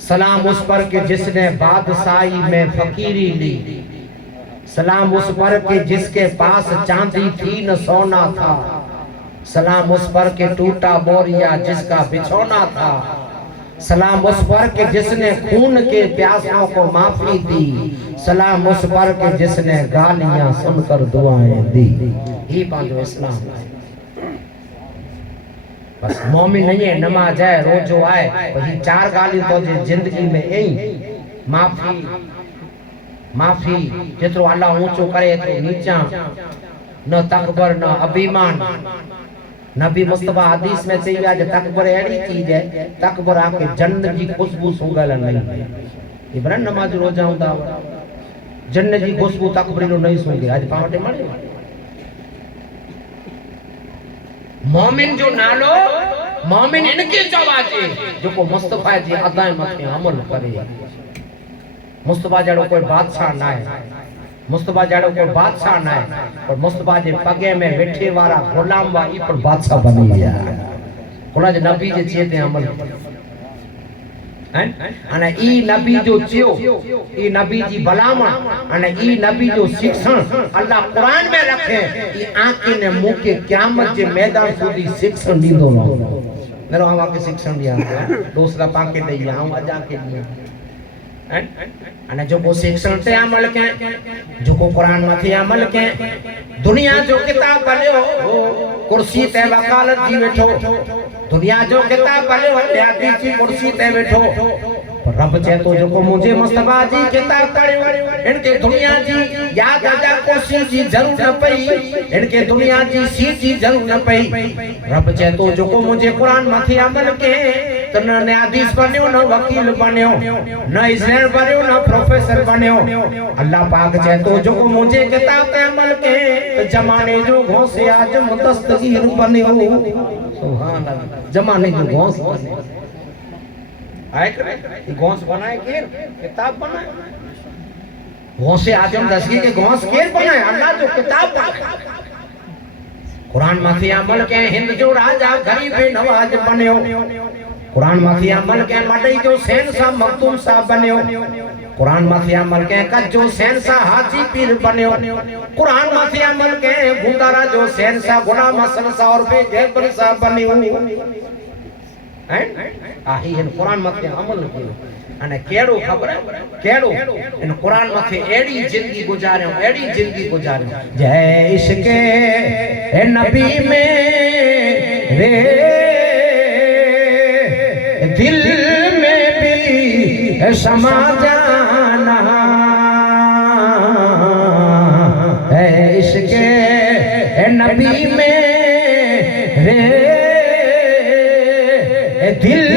सलाम उस पर कि जिसने बादशाही में फकीरी ली, सलाम उस पर कि जिसके पास चांदी थी न सोना था, सलाम उस पर कि टूटा बोरिया जिसका बिछोना था, सलाम उस पर कि जिसने खून के प्यासों को माफी दी, सलाम उस पर कि जिसने गालियां सुनकर दुआएं दी। ये पांचो इस्लाम है। बस मोमिन नहीं है, नमाज है, रोजो आए, वही चार गाली तो जिंदगी में यही माफी माफी, जितरो अल्लाह ऊंचो करे तो नीचा, न तकबर न अभिमान। नबी मुस्तफा हदीस में चई विया जे तकबर एड़ी चीज है, तकबर आके जन्नत जी खुशबू सूंघल नहीं। ये बरा नमाज रोजा हुंदा, जन्नत जी खुशबू तकबर नो नहीं सूंघे। आज पावटे मळे मोमिन जो नालो, मोमिन इनके चवाजे जो मुस्तफा जी अदाए मथे अमल करे। मुस्तफा जड़ो कोई बादशाह ना है, मुस्तफा जड़ो कोई बादशाह ना है, और मुस्तफा जे पगे में वेठे वाला गुलाम वा ई पर बादशाह बनी गया। कोना जे नबी जे चेते अमल हैं, अने ई नबी जो चियो, ई नबी जी भलामण, अने ई नबी जो शिक्षण अल्लाह कुरान में रखे, ई आंखी ने मुंह के क़यामत जे मैदान सुधी शिक्षण दींदो न। नरो आवा के शिक्षण दिया दूसरा पाके दई आऊं अजा के दिया अने जो को शिक्षण ते अमल के, जो को कुरान मथे अमल के, दुनिया जो किताब पढ़ियो कुर्सी ते वकालत जी बैठो, दुनिया जो किताब पढ़ियो न्यायाधी जी कुर्सी ते बैठो, पर रब चे तो जो को मुझे मुस्तफा जी किताब पढ़ियो, इनके दुनिया जी याद आजा कुर्सी जी जरूर न पई, इनके दुनिया जी सीट जी जरूर न पई। रब चे तो जो को मुझे कुरान मथे अमल के, तो न न्यायाधीश बन्यो, न वकील बन्यो, न इंजीनियर बन्यो, न प्रोफेसर बन्यो। अल्लाह पाक चे तो जो को मुझे किताब पे अमल के, तो जमाने जो घोंसे आज दस्तगीर बन्यो। सुभान अल्लाह, जमाने जो घोंस आए करे घोंस बनाए के किताब बनाए, घोंसे आजम दस्तगीर के घोंस केर बनाए, अल्लाह जो किताब बनाए। कुरान माथे अमल के हिंद जो राजा गरीब नवाज बन्यो, कुरान माथे अमल के मडई जो शहंशाह मखदूम साहब बन्यो, कुरान माथे अमल के कच्छ जो शहंशाह हाजी पीर बन्यो, कुरान माथे अमल के गुंदारा जो शहंशाह गुलाम हसन साहब और बेगैबर साहब बन्यो हैं। आही इन कुरान माथे अमल कियो अने केड़ो खबर केड़ो इन कुरान माथे एड़ी जिंदगी गुजारियो, एड़ी जिंदगी गुजारियो। जय इश्क़े ए नबी में रे दिल में भी समा जाना है, इश्क़े ए नबी में रे दिल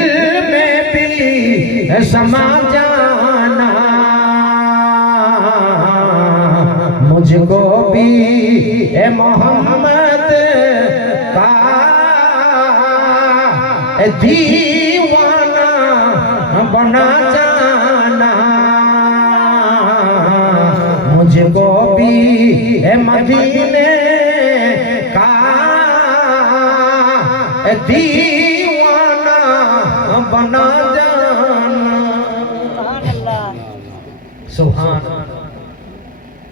में भी समा जाना, मुझको भी ए मोहम्मद का दीवाना बना जाना, मुझको भी ए मदीने का दीवाना बना जाना। सुभान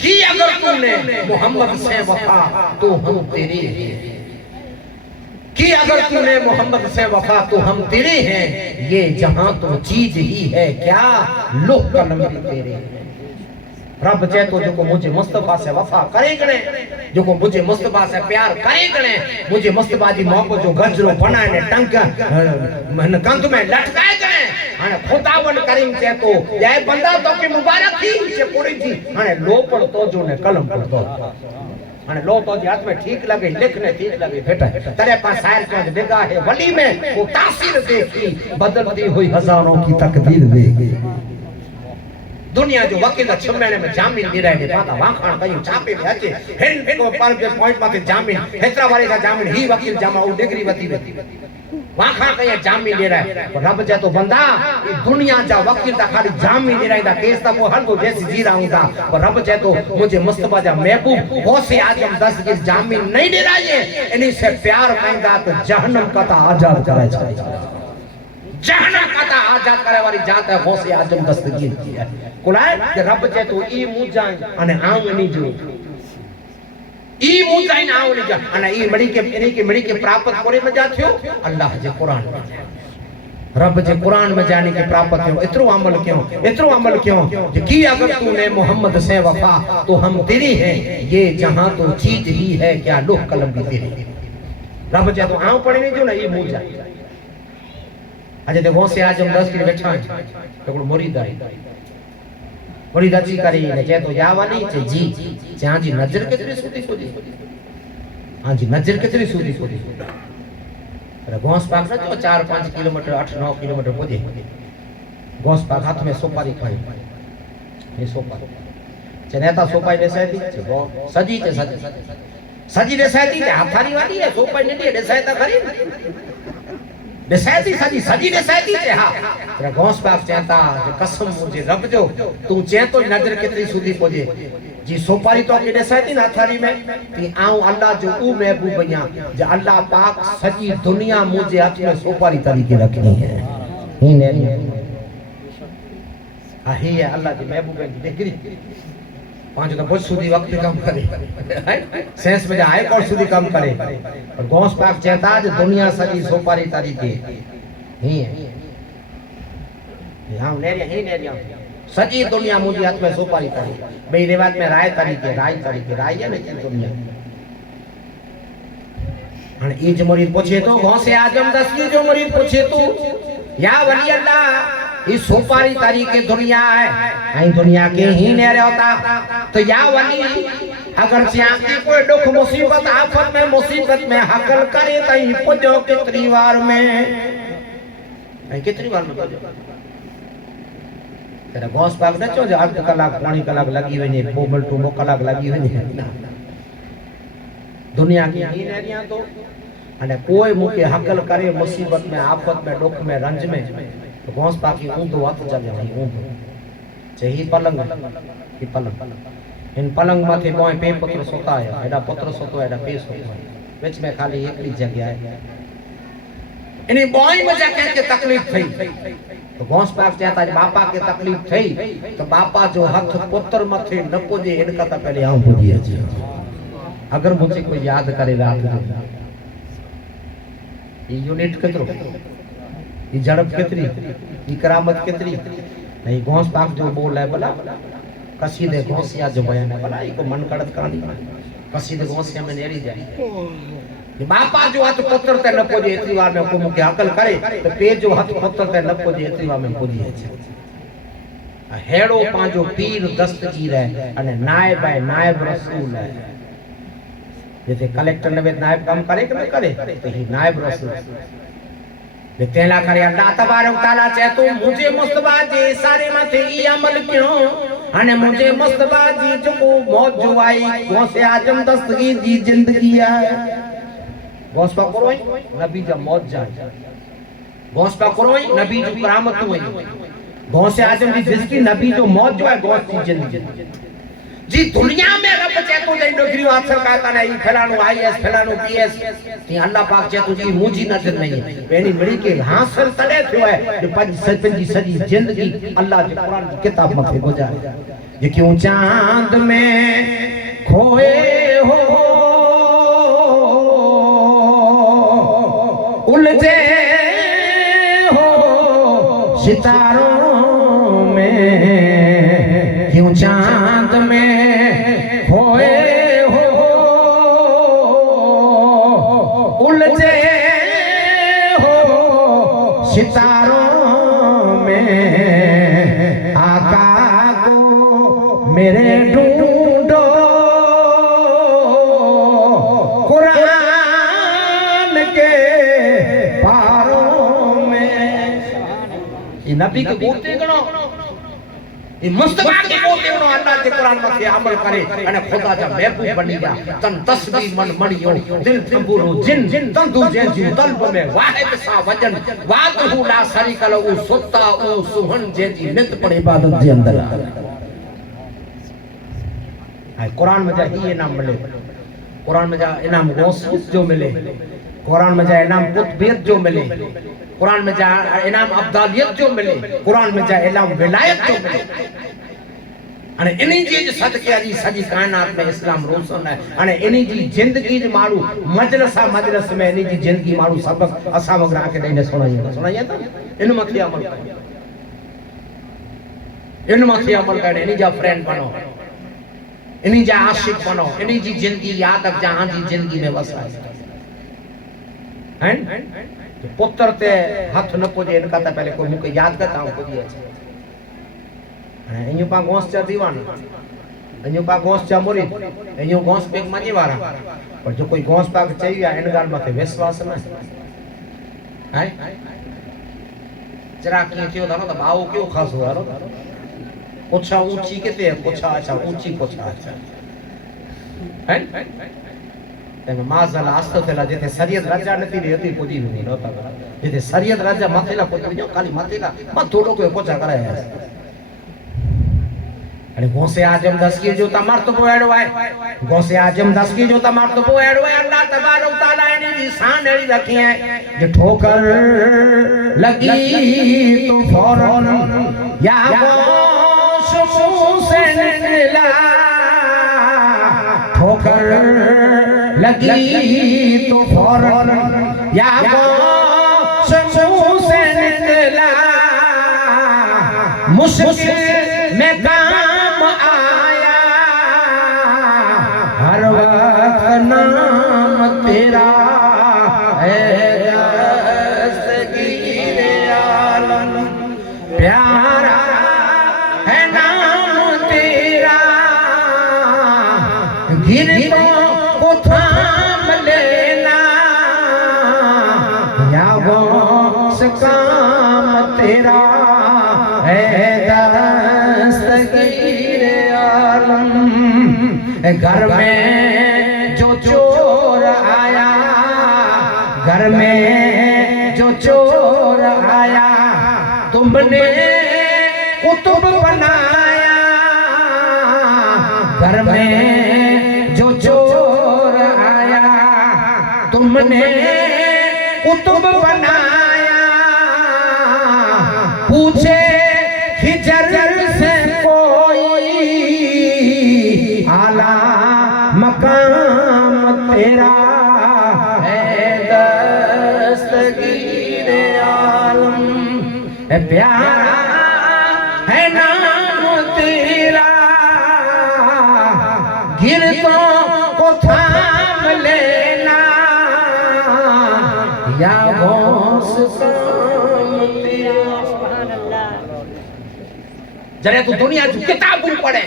कि अगर तूने मोहम्मद से वफा तो हम तेरे हैं, कि अगर तूने मोहम्मद से वफा तो हम तेरे हैं, ये जहां तो चीज ही है क्या लो कलम भी तेरे हैं। रब चे तो जो को मुझे मुस्तफा से वफा करे गणे, जो को मुझे मुस्तफा से प्यार करे गणे, मुझे मुस्तफा जी मोहब्बत जो गजरो बनाए ने टंक मन कंध में लटकाए गणे, हाने खुदावन करीम चे तो ये बंदा तो की मुबारक थी से पूरी थी, हाने लो पर तो जो ने कलम पर तो અને લો તો જે हाथ में ठीक लगे लिखने ठीक लगे बेटा तेरे पास शायर का निगाह है वली में वो तासीर देखी बदलती हुई हजारों की तकदीर देखी दुनिया जो वकील 6 महीने में जामीन दिराए दे पाता वाखण कयूं छापे में अचे हिन को पर के पॉइंट माथे जामीन हेतरा वाले का जामीन ही वकील जमा वो डिग्री वती वाखण कया जामीन दे रहा है रब जे तो बंदा ये दुनिया जा वकील ता खाली जामीन दे रहा केस ता वो हर को जैसी जी रहा हूंदा पर रब जे तो मुझे मुस्तफा जा महबूब गौसे आजम 10 की जामीन नहीं दे रहा है इन्हीं से प्यार कइंदा तो जहन्नम का ता आजाद करे जहन्नम का ता आजाद करे वाली जात है गौसे आजम दस्तगीर की है कुलाए कि रब जे तो ई मुजाई अने आऊं नहीं जो ई मुजाई ना आऊं नहीं जा अने ई मड़ी के इनी के मड़ी के प्राप्त कोरे में जा थयो अल्लाह जे कुरान में रब जे कुरान में जाने के प्राप्त थयो इतरो अमल क्यों जे की अगर तूने मोहम्मद से वफा तो हम तेरी है ये जहां तो चीज ही है क्या लोह कलम भी तेरी रब जे तो आऊं पड़े नहीं जो ना ई मुजाई अजे देखो से आजम 10 की बैठा तो मुरीद आई मुरीद अची करी ने जे तो यावानी जे जी जहां जी नजर केतरी सुधी हां जी नजर केतरी सुधी अरे गौस पाक न जो 4-5 किलोमीटर 8-9 किलोमीटर पुजे गौस पाक हाथ में सोपारी खाई ये सोपारी जनेता सोपाई देसाई थी वो सजी देसाई थी हाथारी वाली है सोपाई नहीं देसाई ता खरी देसाई सजी देसाई थी हां तेरा गौस पाक चेता कसम मुझे रब जो तू चे तो नजर केतरी सुधी पुजे जी सोपारी तो के देसाई थी ना थारी में कि आऊं अल्लाह जो ऊ महबूब बया जे अल्लाह पाक सजी दुनिया मुझे हाथ में सोपारी तरीके रखनी है ही ने आहे है अल्लाह जी महबूब की डिग्री पांच तो बहुत सुधी वक्त काम करे सेंस में जाए और सुधी काम करे और गौस पाक चेता जे दुनिया सजी सोपारी तरीके ही है हां ने सजी दुनिया मुझे हाथ में सोपारी तरी बे रिवाज में राय तरीके राय है ना दुनिया हन ई जो मुरीद पूछे तो गौसे आजम 10 की जो मुरीद पूछे तो या वली अल्लाह ये सोपारी तरीके दुनिया है आई दुनिया के ही ने रहता तो या वली अगर चाहती कोई दुख मुसीबत आफत में मुसीबत में हकल करे तई पुजो कितनी बार में आई कितनी बार में पुजो तेरा गौस पाक न चो जे 8 कलाक 3 कलाक लगी हुई ने पोबल टू 2 कलाक लगी हुई ने दुनिया की ही ने रिया तो अने कोई मुके हकल करे मुसीबत में आफत में दुख में रंज में तो गौस पाक की ऊंधो हाथ चले भाई ऊंधो जही पलंग इन पलंग माथे कोई पे पत्र सोता है एडा पत्र सोतो एडा पे सोतो बीच में खाली एकली जगह है इनी बॉय में जाके के तकलीफ थई तो गौस पाक चाहता बापा के तकलीफ थई तो बापा जो हाथ पुत्र मथे न पुजे इनका तो पहले आऊं पुजिए जी अगर मुझे कोई याद करे रात में ये यूनिट केतरो ये झड़प केतरी ये करामत केतरी नहीं गौस पाक जो बोल है भला कसीदे गौसिया जो बयान है भला इको मन कड़त कहानी कसीदे गौसिया में नेरी जाए ये बापा जो हाथ पुत्र ते न पोजे इतनी बार में को मुके अकल करे तो पे जो हाथ पुत्र ते न पोजे इतनी बार में पोजी है हेड़ो पांजो पीर दस्तगीर है अने नायब है नायब रसूल है जैसे कलेक्टर ने नायब काम करे कि न करे तो ही नायब रसूल है तेला करे अल्लाह तबारक तआला चाहे तो मुझे मुस्तफा जे सारे माथे ई अमल क्यों अने मुझे मुस्तफा जी जो मौत जो आई गौसे आजम दस्तगीर जी जिंदगी है गौस पाक करोई नबी जब मौत जाए गौस पाक करोई नबी जो करामत हुई गौसे आजम जी जिसकी नबी जो मौत जो है गौस की जिंदगी जी दुनिया में रब चाहे तो जे डिग्री हासिल करता नहीं फलानो आईएएस फलानो पीएस ये अल्लाह पाक चाहे तो जी मुझी नजर नहीं है पेनी मिली के हासिल तड़े थियो है जो पंजी सजी जिंदगी अल्लाह के कुरान की किताब में गुजारे ये क्यों चांद में खोए हो उलझे हो सितारों में क्यों चांद में खोए हो उलझे हो सितारों में आका को मेरे ढूंढो ये नबी के बोलते गणो ये मुस्तफा के बोलते गणो अल्लाह के कुरान में अमल करे अने खुदा जा महबूब बनी जा तन तस्बीह मन मणियो दिल तंबुरो जिन तंदु जे जी तलब में वाहिद सा वजन वादहु ला शरीक लहू सुता ओ सुहन जे जी नित पर इबादत जे अंदर है कुरान में जा ये नाम मिले कुरान में जा इनाम गौसूस जो मिले कुरान में जा इनाम कुतबियत जो मिले कुरान में जा इनाम अब्दालियत जो मिले कुरान में जा इनाम विलायत जो मिले अने इन्हीं जी सदके जी सजी कायनात में इस्लाम रोशन है अने इन्हीं जी जिंदगी जे मारू मजलिस में इन्हीं जी जिंदगी मारू सबक असा वगरा के देने सुनाइए तो इन मथे अमल कर इन मथे अमल कर इन्हीं जा फ्रेंड बनो इन्हीं जा आशिक बनो इन्हीं जी जिंदगी याद रख जहां जी जिंदगी में वसाए हैं तो पुत्र ते हाथ न पोजे इनका ता पहले कोई मुके याद करता हूं पोजे अने इन्हीं पा गोस चा दीवान इन्हीं पा गोस चा मोरी इन्हीं गोस पे माने वाला पर जो कोई गोस पा के चाहिए इन गाल माथे विश्वास न है जरा के थियो दानो तो भाव क्यों खास हुआ रो पोछा ऊंची केते पोछा अच्छा ऊंची पोछा अच्छा हैं तेने माजल आस्तफिल्ला जेते शरीयत राजा नथी रहती पोजी हुई नता जेते शरीयत राजा माथेला पोजी जो खाली माथेला मा थोड़ो कोई पोछा कराया है अरे गौसे आजम 10 की जो तमर्तबो एड़ो है गौसे आजम 10 की जो तमर्तबो एड़ो है अल्लाह तबारक तआला ने शान एड़ी रखी है जे ठोकर लगी तो फौरन या से निकला ठोकर लगी तो फौरन या से निकला मुश्किल में काम आया हर वक्त नाम तेरा है दस्तगीर आलम प्यारा गिरतों को थाम लेना या गौस काम तेरा है दस्तगीर आलम घर में जो चोर आया घर में जो चोर आया तुमने कुतुब बनाया घर में जो चोर आया तुमने कुतुब बनाया पूछे हिजर से कोई आला मकाम तेरा है दस्तगीर आलम प्यारा है नाम तेरा गिरतों को थाम लेना या गौस काम तेरा जरे तू दुनिया की किताबों पढ़े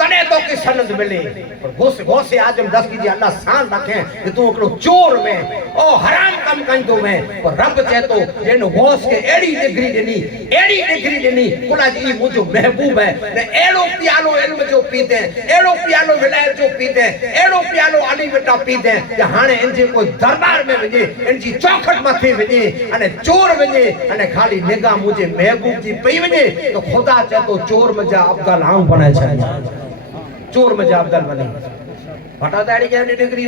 तने तो के सनद मिले पर गौसे आजम 10 की अल्लाह शान रखे कि तू एकलो चोर में ओ हराम कम कंदो में पर रब चे तो जेनो गौस के एड़ी डिग्री देनी कुला जी मुझो महबूब है ने एड़ो प्यालो इल्म जो पीते एड़ो प्यालो विलायत जो पीते एड़ो प्यालो अली बेटा पीते जे हाने इनजे कोई दरबार में वजे इनजी चौखट मथे वजे अने चोर वजे अने खाली निगाह मुझे महबूब जी पई वजे तो खुदा चे तो चोर मजा अब्दुल हाउ बनाए छे चोर मजा अब्दुल बने हटा दाड़ी के डिग्री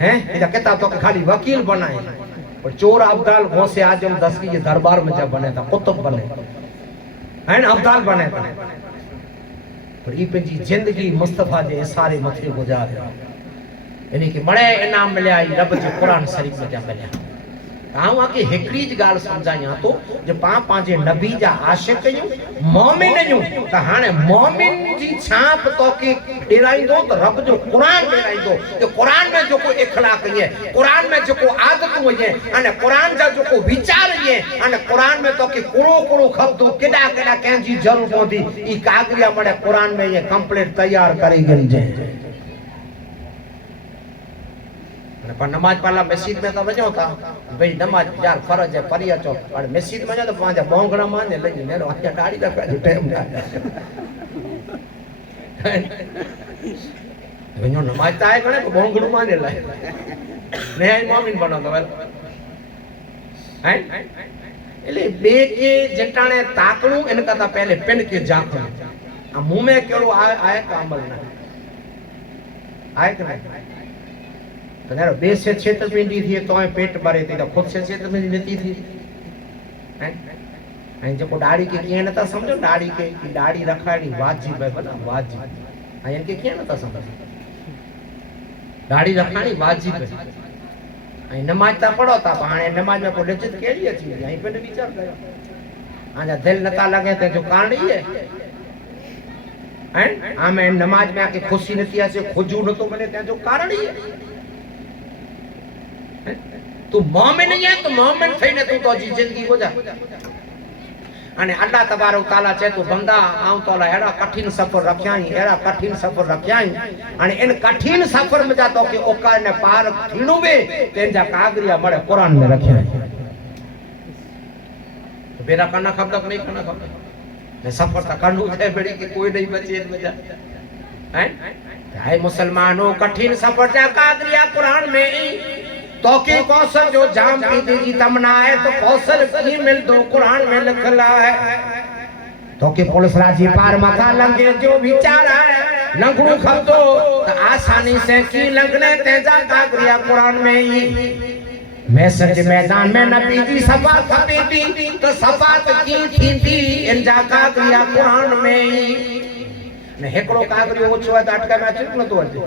हैं इधर किताब तो खाली वकील बनाए और चोर अब्दुल गौसे आजम 10 की ये दरबार में जब बने था कुतुब बने हैं अब्दुल बने था पर ई पेजी जिंदगी मुस्तफा जे सारे मथे गुजार यानी कि बड़े इनाम मिले आई रब जे कुरान शरीफ में जा मिले आऊं आके हेकड़ी ज गाल समझाया तो जे पांजे नबी जा आशिक कयूं मोमिन यूं त हाने मोमिन जी छाप तो की डेराइंदो तो रब जो कुरान डेराइंदो तो कुरान में जो को इखलाक है कुरान में जो को आदतूं है अने कुरान जा जो को विचार है अने कुरान में तो की कुड़ो खब्दो केडा केडा कें जी जरूरत होती ई कागरिया मडे कुरान में ये कंप्लीट तैयार करी गई जे पर नमाज पाला मस्जिद में तो वजो था भाई नमाज यार फर्ज है पढ़ी अचो पर मस्जिद में तो पांजा बोंगड़ा माने लगी ने अचा दाढ़ी रखा जो टाइम ना वजो नमाज ताए कने बोंगड़ू माने लाए ने मोमिन बनो तो हैं એટલે બે કે જટાણે તાકણું એને કરતા પહેલે પેન કે જાખણું આ મુંહ में કેળો આય का अमल ना आए कि नहीं तो यार बे से छेतरपिंडी थी तो पेट भरे थी तो खुद से छेतरपिंडी लेती थी हैं ऐं जेको दाढ़ी के कीअं नथा समझो दाढ़ी के की दाढ़ी रखाइणी वाजिब है भला वाजिब ऐं इनके कीअं नथा समझो दाढ़ी रखाइणी वाजिब है ऐं नमाज ता पढ़ो था हाणे नमाज में को लिज्जत केड़ी अची वई ऐं पे विचार कयो आजा दिल नथा लगे ते जो कारण ही है हैं आमे नमाज में आके खुशी नथी आसे खुजू नतो बने ते जो कारण ही है तू मोमिन है तो मोमिन थईने तू तो जी जिंदगी गुजार अने अल्लाह तबारक तआला चे तो बंदा आऊं तोला एड़ा कठिन सफर रखयाई एड़ा कठिन सफर रखयाई अने इन कठिन सफर में जा तो के ओकार ने पार थीणो वे तेजा कागरिया मड़े कुरान में रखयाई तो बेरा करना खबर नहीं करना खबर ने सफर ता करनु छे बेड़ी के कोई नहीं बचे मजा हैं हाय मुसलमानों कठिन सफर जा कागरिया कुरान में तो के कौशल जो जाम पीते की तमन्ना है तो कौशल की मिल दो कुरान में लिखला है तो के पुलिस राजी पार मथा लंगे जो विचार है लंगड़ू खतो तो आसानी से की लंगने तेजा कागरिया कुरान में ही मैं सच मैदान में नबी की सफा खपी तो सफात की थी इंजा कागरिया कुरान में ही ने हेकड़ो कागरियो ओछो है अटका में अचो न तो अचे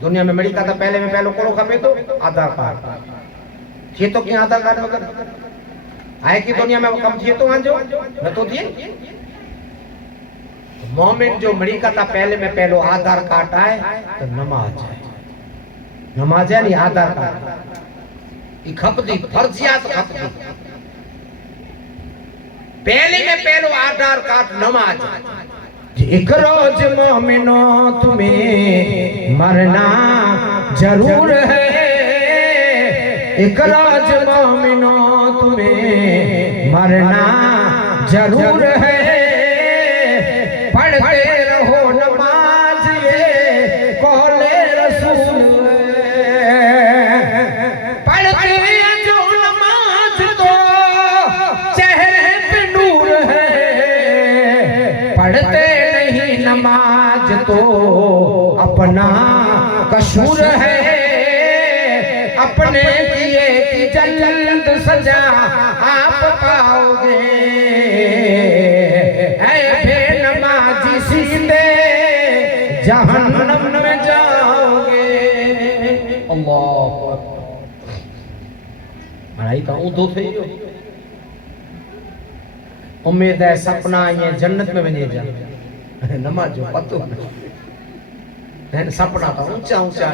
दुनिया में अमेरिका तो पहले में पहलो कोड़ो खपे तो आधार कार्ड थी तो क्या आधार कार्ड वगैरह आए की दुनिया में कम थी तो आंजो न तो थी मोमिन जो अमेरिका था पहले में पहलो आधार कार्ड आए तो नमाज है नहीं आधार कार्ड ई खपदी फर्जियात खपदी पहले में पहलो आधार कार्ड नमाज एक रोज मोमिनो तुम्हें मरना जरूर है एक रोज मोमिनो तुम्हें मरना जरूर है पढ़ते रहो नमाज ये कौले रसूल पढ़ते जो नमाज तो चेहरे पे नूर है पढ़ते नमाज तो अपना कसूर है अपने किए की जल्द सजा आप पाओगे ऐ बेनमाजी सीधे जहन्नम में जाओगे अल्लाह भाई तो ऊंधो थई वियो उम्मीद है सपना ये जन्नत में वञे जा नमाज जो पतो है सपना तो ऊंचा ऊंचा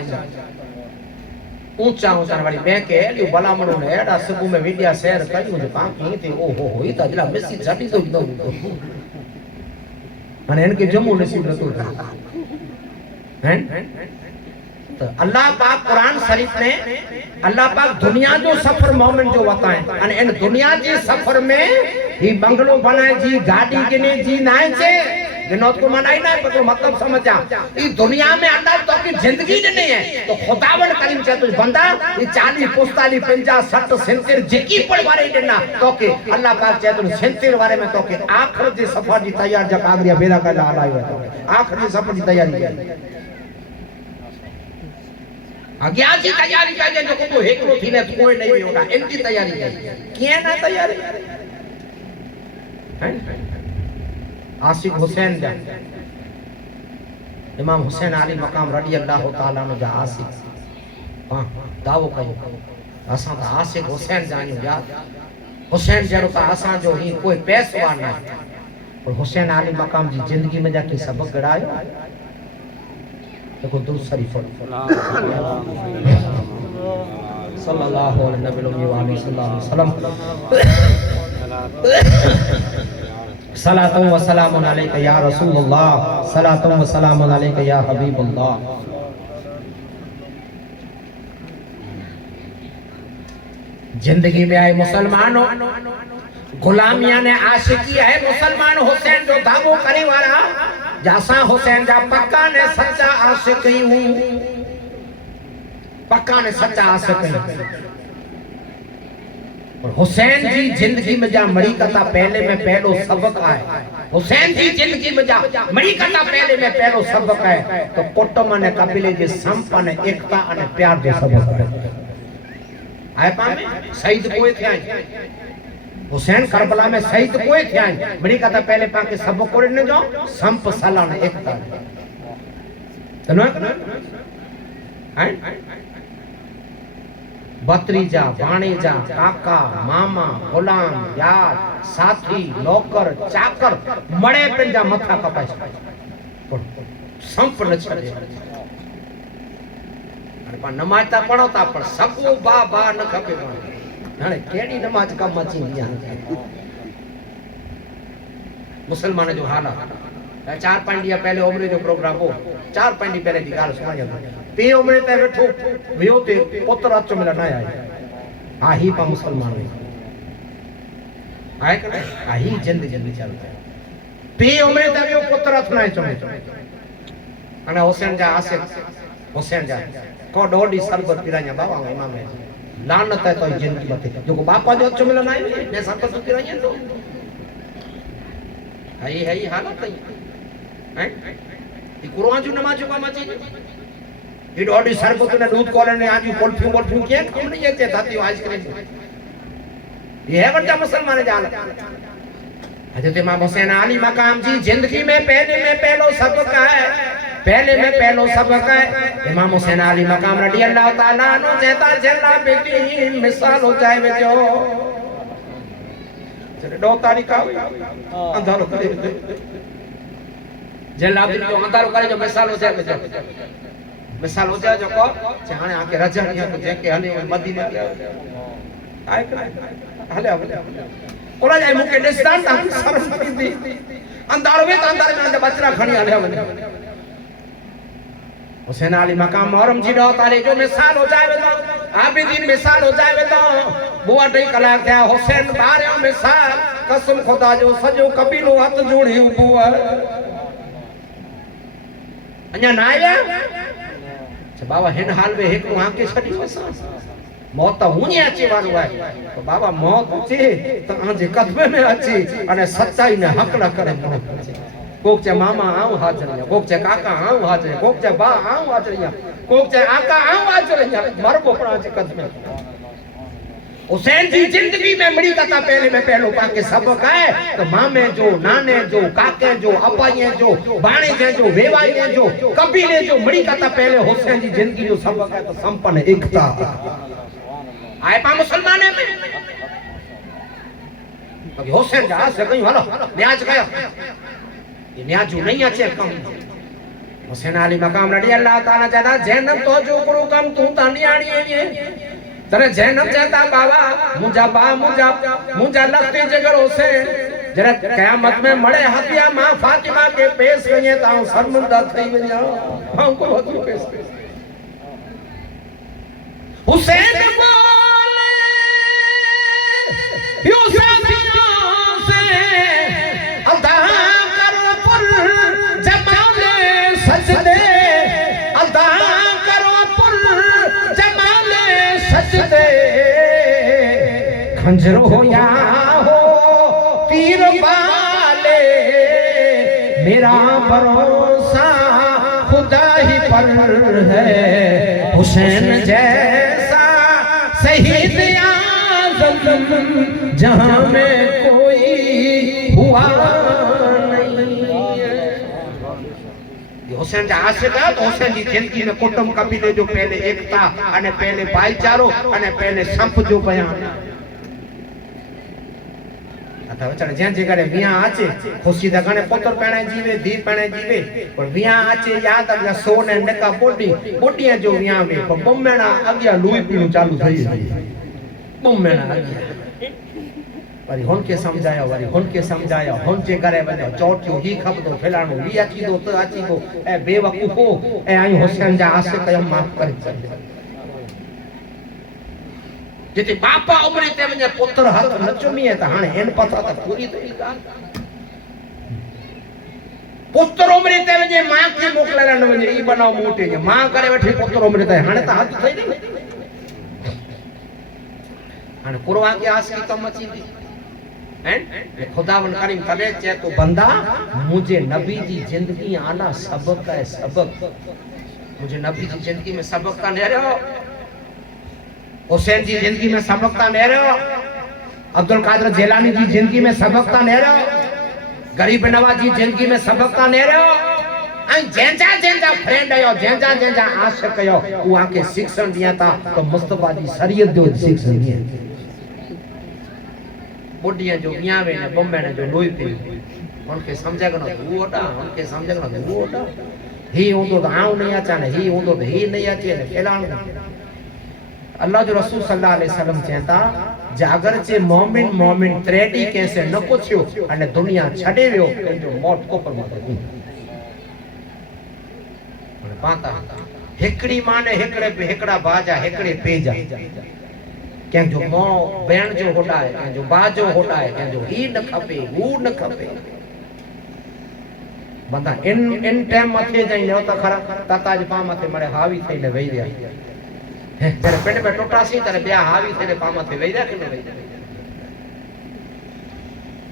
ऊंचा ऊंचा वाली मैं के एलियो भलामणो ने एड़ा सुबह में विद्या शेयर करियो जो काम की थे ओ हो ई त जला मेसी जाटी तो दो माने इनके जम्मू नसीब नतो हैं तो अल्लाह पाक कुरान शरीफ में अल्लाह पाक दुनिया जो सफर मोमिन जो बताए अने इन दुनिया जे सफर में ही बंगलो बनाए जी गाड़ी किने जी नाए छे विनोद को मनाई ना तो मतलब समझा ई दुनिया में अल्लाह तो की जिंदगी नहीं है तो खुदावन करीम से तुझ बंदा ई 40 45 50 60 70 जेकी पड़ वाले देना तो के अल्लाह पाक चाहे तो 70 वाले में तो के आखिर जे सफर जी तैयार जक आगरिया बेरा का हलाई है आखिरी सफर की तैयारी है अज्ञान की तैयारी कजे जो को हेकरो थीने कोई नहीं होगा इनकी तैयारी है किए ना तैयारी है आशिक हुसैन जा इमाम हुसैन अली मकाम रडी अल्लाह तआला नो जा आशिक हां दावो कयो असा त आशिक हुसैन जानियो यार हुसैन जरो त असा जो ही कोई पैसवा ना पर हुसैन अली मकाम जी जिंदगी में जाके सबक गड़ायो देखो दुरूद शरीफ सल्लल्लाहु अलैहि वसल्लम सलातु व सलामुन अलैका या रसूलुल्लाह सलातु व सलामुन अलैका या हबीबुल्लाह जिंदगी में आए मुसलमानों, गुलामिया ने आशिकी है मुसलमान हुसैन जो दावो करे वाला, जैसा हुसैन जा पक्का ने सच्चा आशिक हूं, पक्का ने सच्चा आशिक हूं। और हुसैन जी जिंदगी में जा मरी कथा पहले में पहलो सबक है, हुसैन जी जिंदगी में जा मरी कथा पहले में पहलो सबक है तो कुटुंब ने कबीले जे संप ने एकता अने प्यार जो सबक है। आए पामे शहीद कोई थे, हुसैन करबला में शहीद कोई थे, मरी कथा पहले पाके सबक कोरे ने जो संप सला ने एकता तनो है भत्रीजा, भाणेजा, काका, मामा, गुलाम, यार, साथी, नौकर, चाकर मड़े पंजा मथा कपाई संप न छड़े। अरे पा नमाज ता पढ़ोता पर सगो बा न खपे हाणे केडी नमाज का मची दिया मुसलमान जो हाल है। 4-5 ॾींहं पहले उमरे जो प्रोग्राम हो, 4-5 ॾींहं पहले जी गाल सुणाया पे उमरे ते वेठो वियो ते पुत्र अच मिला ना आए आ ही पा मुसलमान आए करे आ ही जिंदगी में चलता पे उमरे ते वियो पुत्र अच ना चमे अने हुसैन जा आसिफ हुसैन जा को डोडी सरबत पिराया बाबा इमाम है लानत है तो जिंदगी मथे जो बापा जो अच मिला ना आए ने सरबत पिराया तो है हालत है ये कुरान जो नमाज का मची ये डोडी सरबत ने दूध कोले ने आज कोल्फी कोल्फी के कम नहीं है थाती आइसक्रीम ये है बड़ा मुसलमान जाल हजरत इमाम हुसैन अली मकाम जी जिंदगी में पहलो सबक है, पहले में पहलो सबक है। इमाम हुसैन अली मकाम रजी अल्लाह ताला नो जेता जल्ला बेटी मिसाल हो जाए में जो चले 2 तारीख अंधारो करे जल्ला दिन जो अंधारो करे जो मिसाल हो जाए में जो मिसाल हो जाए जो को चाहे आके रजा किया तो जेके हले मदीना आए हले कोला जाए मुके निस्तान ता सरस दी अंधारो में अंधार में बचरा खणी हले वने हुसैन अली मकाम औरम जी 2 तारीख जो मिसाल हो जाए तो आबिदीन मिसाल हो जाए तो बुआ 2 कलाक था हुसैन बारे मिसाल कसम खुदा जो सजो कबीलो हाथ जोड़ी बुआ अन्या ना आया बाबा हिन हाल में एक आंके छड़ी वसा मौत हुनी अचे वालो है तो बाबा मौत अचे तो आजे कदमे में अचे अने सच्चाई ने हक न करे कोक चे मामा आऊं हाजरिया कोक चे काका आऊं हाजरिया कोक चे बा आऊं हाजरिया कोक चे आका आऊं हाजरिया मरबो पड़ा जे कदमे। हुसैन जी जिंदगी में मड़ी कथा पहले में पहलो पाके सबक है तो मामे जो नाने जो काके जो अपाइए जो बाणे जो वेवाइए जो कबीले जो मड़ी कथा पहले हुसैन जी जिंदगी जो सबक है तो संपन्न एकता आए पा मुसलमान में बाकी हुसैन जा से कहीं हलो न्याज गया ये न्याज नहीं अच्छे कम हुसैन अली मकाम रजी अल्लाह ताला जदा जैनब तो जो गुरु कम तू तानियाणी है तने जैनब जाता बाबा मुजा बा मुजा लगती जगर हुसैन जरा कयामत में मड़े हथिया मां फातिमा के पेश कये ता शर्मिंदा थई वया हां को हथु पेश हुसैन बोले यो साथियों से अदा करो पर जमाले सजदे अदा करो पर जमाले सजदे खंजर हो या हो तीर वाले मेरा भरोसा खुदा ही पर है हुसैन जैसा शहीद आज़म जहां में कोई हुआ नहीं है। हुसैन जा आशिक है तो हुसैन जी जिंदगी में कुटुंब कबीले जो पहले एकता अने पहले भाईचारो अने पहले संप जो बयान अथा वचन जे जे करे विया आचे खुशी दा गने पुत्र पेणे जीवे धी पेणे जीवे पर विया आचे याद अगला सोने नका बोडिया जो विया में पर बम्मेणा अगिया लुई पीणु चालू થઈ बम्मेणा अगिया वरी हुन के समझाया हुन जे करे वने चोटियो ही खपदो फलाणो वी अची दो त अची दो ए बेवकूफो ए आई हुसैन जा आशिक कयो माफ करे जिते बापा उमरे ते वने पुत्र हथ न चुमीए त हाणे इन पता त पूरी थी गाल पुत्र उमरे ते वने मां के मोकलारा न वने ई बनाव मोटे जे मां करे वठी पुत्र उमरे ते हाणे त हथ थई नी हाणे कुरवा के आस की कम अची थी हैं खुदावन करीम तले चे तो बंदा मुझे नबी जी जिंदगी आला सबक है सबक मुझे नबी जी जिंदगी में सबक का ले रहे हो हुसैन जी जिंदगी में सबक का ले रहे हो अब्दुल कादिर जिलानी जी जिंदगी में सबक का ले रहे हो गरीब नवाज जी जिंदगी में सबक का ले रहे हो ऐं जंहिंजा जंहिंजा फ्रेंड आयो जंहिंजा जंहिंजा आशिक आयो उहा के शिक्षण दिया था तो मुस्तफा जी शरीयत जो शिक्षण दिया बुढ़िया जो मियावे ने बम्बे ने जो लोई पे उनके समझे न वो ओटा उनके समझे न वो ओटा ही होंदो तो आऊं नहीं अचाने ही होंदो तो ही नहीं अचे ने फैलाण अल्लाह जो रसूल सल्लल्लाहु अलैहि वसल्लम कहता जागर चे मोमिन मोमिन त्रेडी कैसे न पुछियो अने दुनिया छडे वियो जो मौत को पर मत पाता हिकड़ी माने हिकड़े पे हिकड़ा बाजा हिकड़े पेजा के जो मो भेण जो होडाए के जो बाजो होडाए के जो ही न खपे वो न खपे बंदा इन टाइम मथे जाई न त खरा ताताज पा मथे मरे हावी थई ने वई रिया है जरे पेट में टोटासी तरे बिया हावी थई ने पा मथे वई रिया के न वई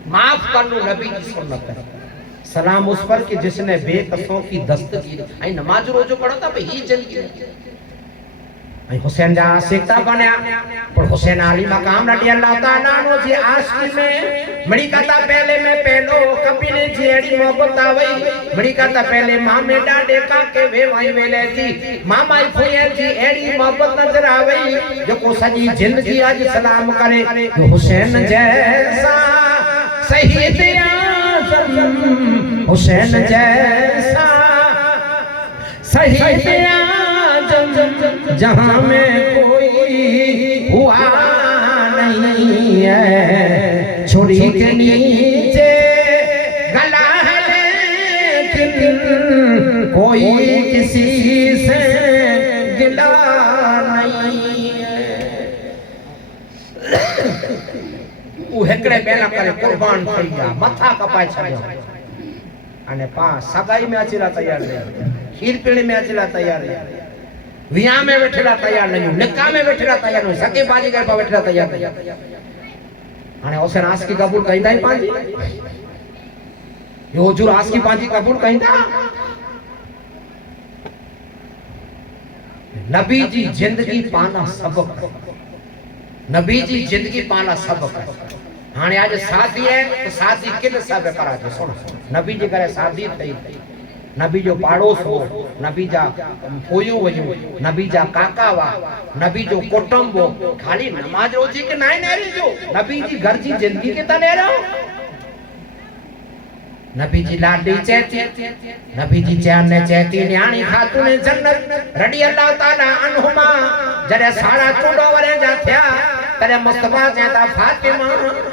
माफ करनु नबी की सुन्नत है सलाम उस पर कि जिसने बेकसों की दस्तगीर आई नमाज रोजो पढ़ता पे ही जिंदगी आई हुसैन जा आशिकता बना पर हुसैन अली मकाम रटी अल्लाह ताला नो जी आशिक में मड़ी कथा पहले में पहलो कभी ने जेड़ी मोहब्बत आवई मड़ी कथा पहले मां में डाडे का के वे वही वेले थी मामा फुए जी एड़ी मोहब्बत नजर आवई जो को सजी जिंदगी आज सलाम करे तो हुसैन जैसा शहीद आजम हुसैन जैसा शहीद आजम जहां में कोई हुआ नहीं है छोड़ी के नीचे गला है लेकिन कोई किसी से गिला नहीं है वो हेकड़े बेला करे कुर्बान थई गया मथा कपाय छड्यो अने पा सगाई में अचेला तैयार नहीं खीर पीने में अचेला तैयार नहीं विया में बैठेला तैयार नहीं निकाह में बैठेला तैयार नहीं सके बाजी कर पा बैठेला तैयार नहीं अने हुसैन आस की कबूल कहिंदा ही पांजी यो हुजूर आस की पांजी कबूल कहिंदा नबी जी जिंदगी पाना सबक नबी जी जिंदगी पाना सबक हाने आज शादी है तो शादी किन सब करा जो सुन नबी जी करे शादी थई नबी जो पाड़ोस हो नबी जा फोयू वयो नबी जा काका वा नबी जो कुटुंब हो खाली नमाज रोजी के नाय नेरी जो नबी जी घर जी जिंदगी के तने रहो नबी जी लाडी चेती नबी जी चान ने चेती न्याणी खातून जन्नत रडी अल्लाह ताला अनहुमा जरे सारा चूडो वरे जा थया तरे मुस्तफा कहता फातिमा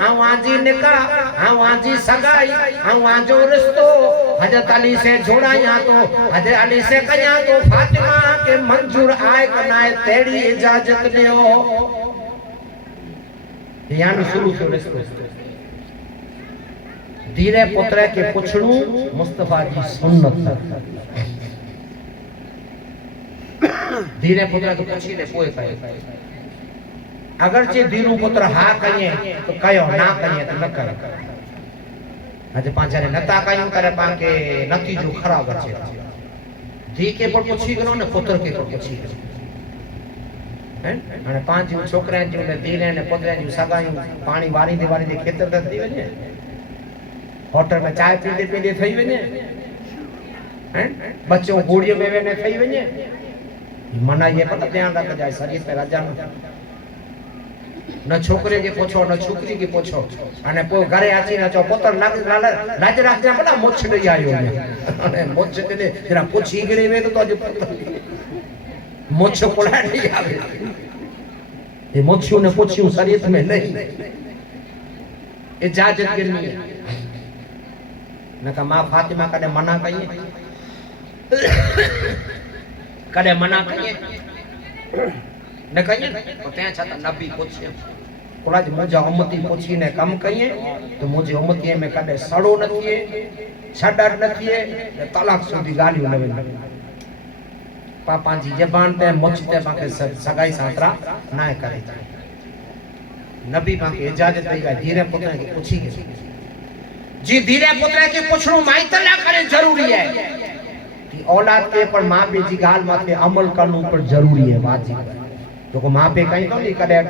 आवाजी निकाह आवाजी सगाई आवाजो रिश्तो हजरत अली से जोड़ाया तो हजरत अली से कया तो फातिमा के मंजूर आए कनाए तेरी इजाजत दियो यानी शुरू से रिश्तो धीरे पुत्र के पुछड़ू मुस्तफा जी सुन्नत धीरे पुत्र के पुछी ले कोई कहे अगर चे दीरू पुत्र हा कहिए तो कयो ना कहिए तो न करे अज पांचे ने नता कयो करे पाके नतीजो खराब अचे धी के पर पुछी गनो ने पुत्र के पर पुछी हैं अने पांच छोकरा जो ने धीरे ने पुत्र जो सगाई पानी वारी दे खेतर त दी वने होटल में चाय पीते पीते थई वने हैं बच्चों गोड़ियों में ने थई वने मना ये पता ध्यान रख जाए शरीर पे राजा न छोकरे के पूछो न छोकरी के पूछो अने पो घरे आची न चो पुत्र लाज राखजा बड़ा मोछ नहीं आयो अने मोछ ने जरा पूछी गरे वे तो आज मोछ कोला नहीं आवे ये मोछियों ने पूछियो शरीयत में नहीं इजाजत करनी है न का मां फातिमा कदे मना कहिए कदे मना कहिए न कहिए तो तंहिं छा नबी पुछे कोला जे मुंहिंजा उम्मती पुछीने कम कहिए तो मुंहिंजे उम्मतीअ में कॾहिं सड़ो न थिए छॾ न थिए तलाक सुधी ॻाल्हियूं न वेंदियूं पापा जी ज़बान ते मुछ ते पाके सगाई सातरा ना करे नबी पाके इजाजत दी है धीरे पुत्र के पूछी के जी धीरे पुत्र के पूछणो माई तला करे जरूरी है कि औलाद के पर मां पे जी गाल माथे अमल करनो पर जरूरी है वाजिब है तो को मां पे कहीं तो नहीं करे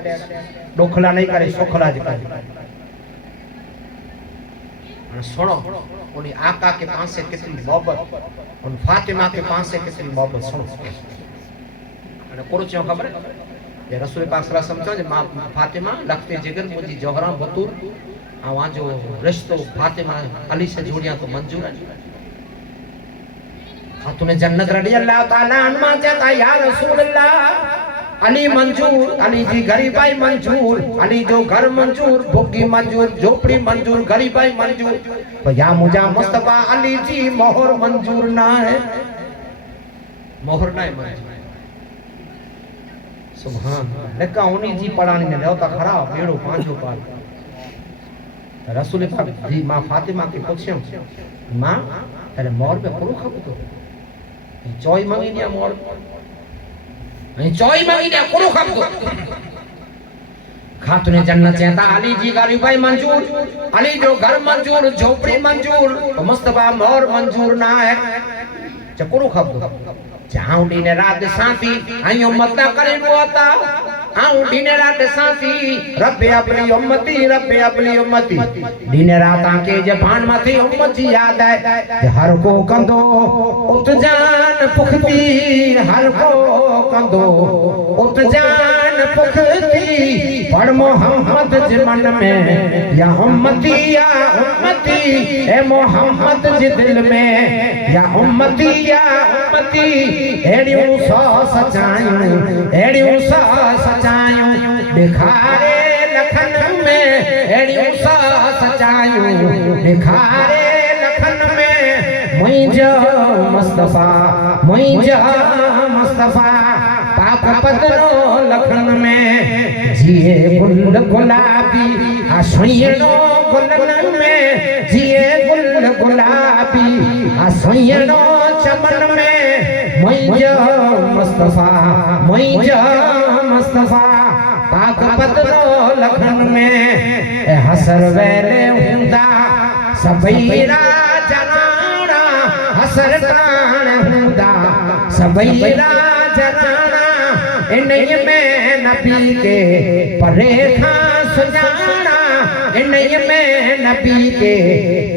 डोखला नहीं करे सोखला ज करे और सुनो उन आका के पास से कितनी मोहब्बत उन फातिमा के पास से कितनी मोहब्बत सुनो अने कोरो क्यों खबर ये रसूल पाक सल्लल्लाहु अलैहि वसल्लम मां फातिमा लखते जिगर मुजी जोहरा बतूर आवा जो रिश्तो फातिमा अली से जोड़िया तो मंजूर है खातून जन्नत रदियल्लाहु ताला अन्हा कहता या रसूल अल्लाह अली मंजूर अली जी गरीबाई मंजूर अली जो घर मंजूर भुग्गी मंजूर झोपड़ी मंजूर गरीबाई मंजूर तो या मुझा मुस्तफा अली जी मोहर मंजूर ना है मोहर ना है मंजूर सुभान नका उनी जी पढ़ानी ने देवता खराब बेड़ो पांचो पाल रसूल पाक जी मां फातिमा के पूछियो मां तेरे मोहर पे कोरो खपतो चोई मांगी दिया मोहर चोई मांगी दिया कोरो खपतो खातून जन्नत कहता अली जी गरीबाई मंजूर अली जो घर मंजूर झोपड़ी मंजूर मुस्तफा मोहर मंजूर ना है चकोरो खपतो जाऊं दिन रात साथी आयो मत करे बोता आऊं दिन रात साथी रब्बे अपनी उम्मती दिन रात आके जबान माथे उम्मती याद है हर को कंदो उत जान पुखती हर को कंदो उत जान पुखती पढ़ मोहम्मद जे मन में या उम्मती ए मोहम्मद जे दिल में या उम्मती एड़ियों सौ सचायूं दिखारे लखन में एड़ियों सौ सचायूं दिखारे लखन में मुझे मुस्तफा पाक पतरो लखन में जिए गुल गुलाबी आसुयनो गुलन में जिए गुल गुलाबी आसुयनो चमन में मुझे मुस्तफा पाक पतरो लखन में हसर वेले हुंदा सबईरा जनाना हसर कान हुंदा सबईरा जनाना इन्हीं में नबी के परे खां सुजाना इन्हीं में नबी के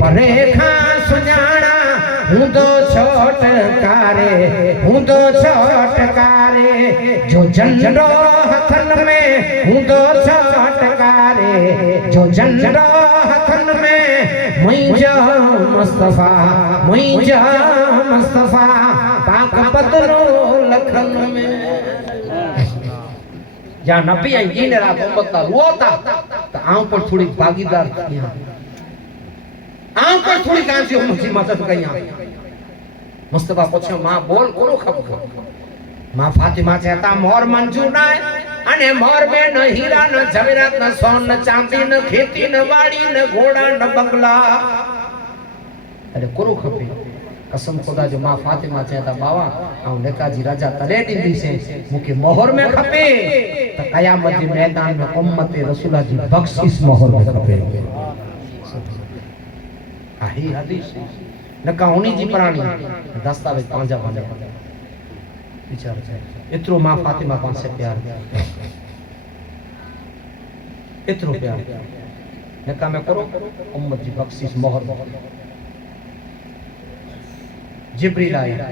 परे खां सुजाना हूँ तो छोटकारे जो झंडो हथन में हूँ तो छोटकारे जो झंडो हथन में मुझे मुस्तफा पाक बदलो लखन में या नबी आई दिन रात उम्मत रोता तो आऊं पर थोड़ी भागीदार थी आऊं पर थोड़ी कांसी उम्मत मदद कई मुस्तफा पूछो मां बोल कोरो खप मां फातिमा कहता मोर मंजूर ना है अने मोर में न हीरा न जवेरात न सोन न चांदी न खेती न वाड़ी न घोड़ा न बंगला अरे कोरो खपे कसम खुदा जो मां फातिमा कहता बाबा आऊं नेकाजी राजा तले दींदी से मुके मोहर में खपे त कयामत जे मैदान में उम्मत रसूला जी बख्शिश मोहर में खपे आही हदीस नका उनी जी पुरानी दस्तावेज पांजा बने विचार इतरो मां फातिमा पास से प्यार इतरो प्यार नका मैं करो उम्मत जी बख्शिश मोहर जिब्रील आया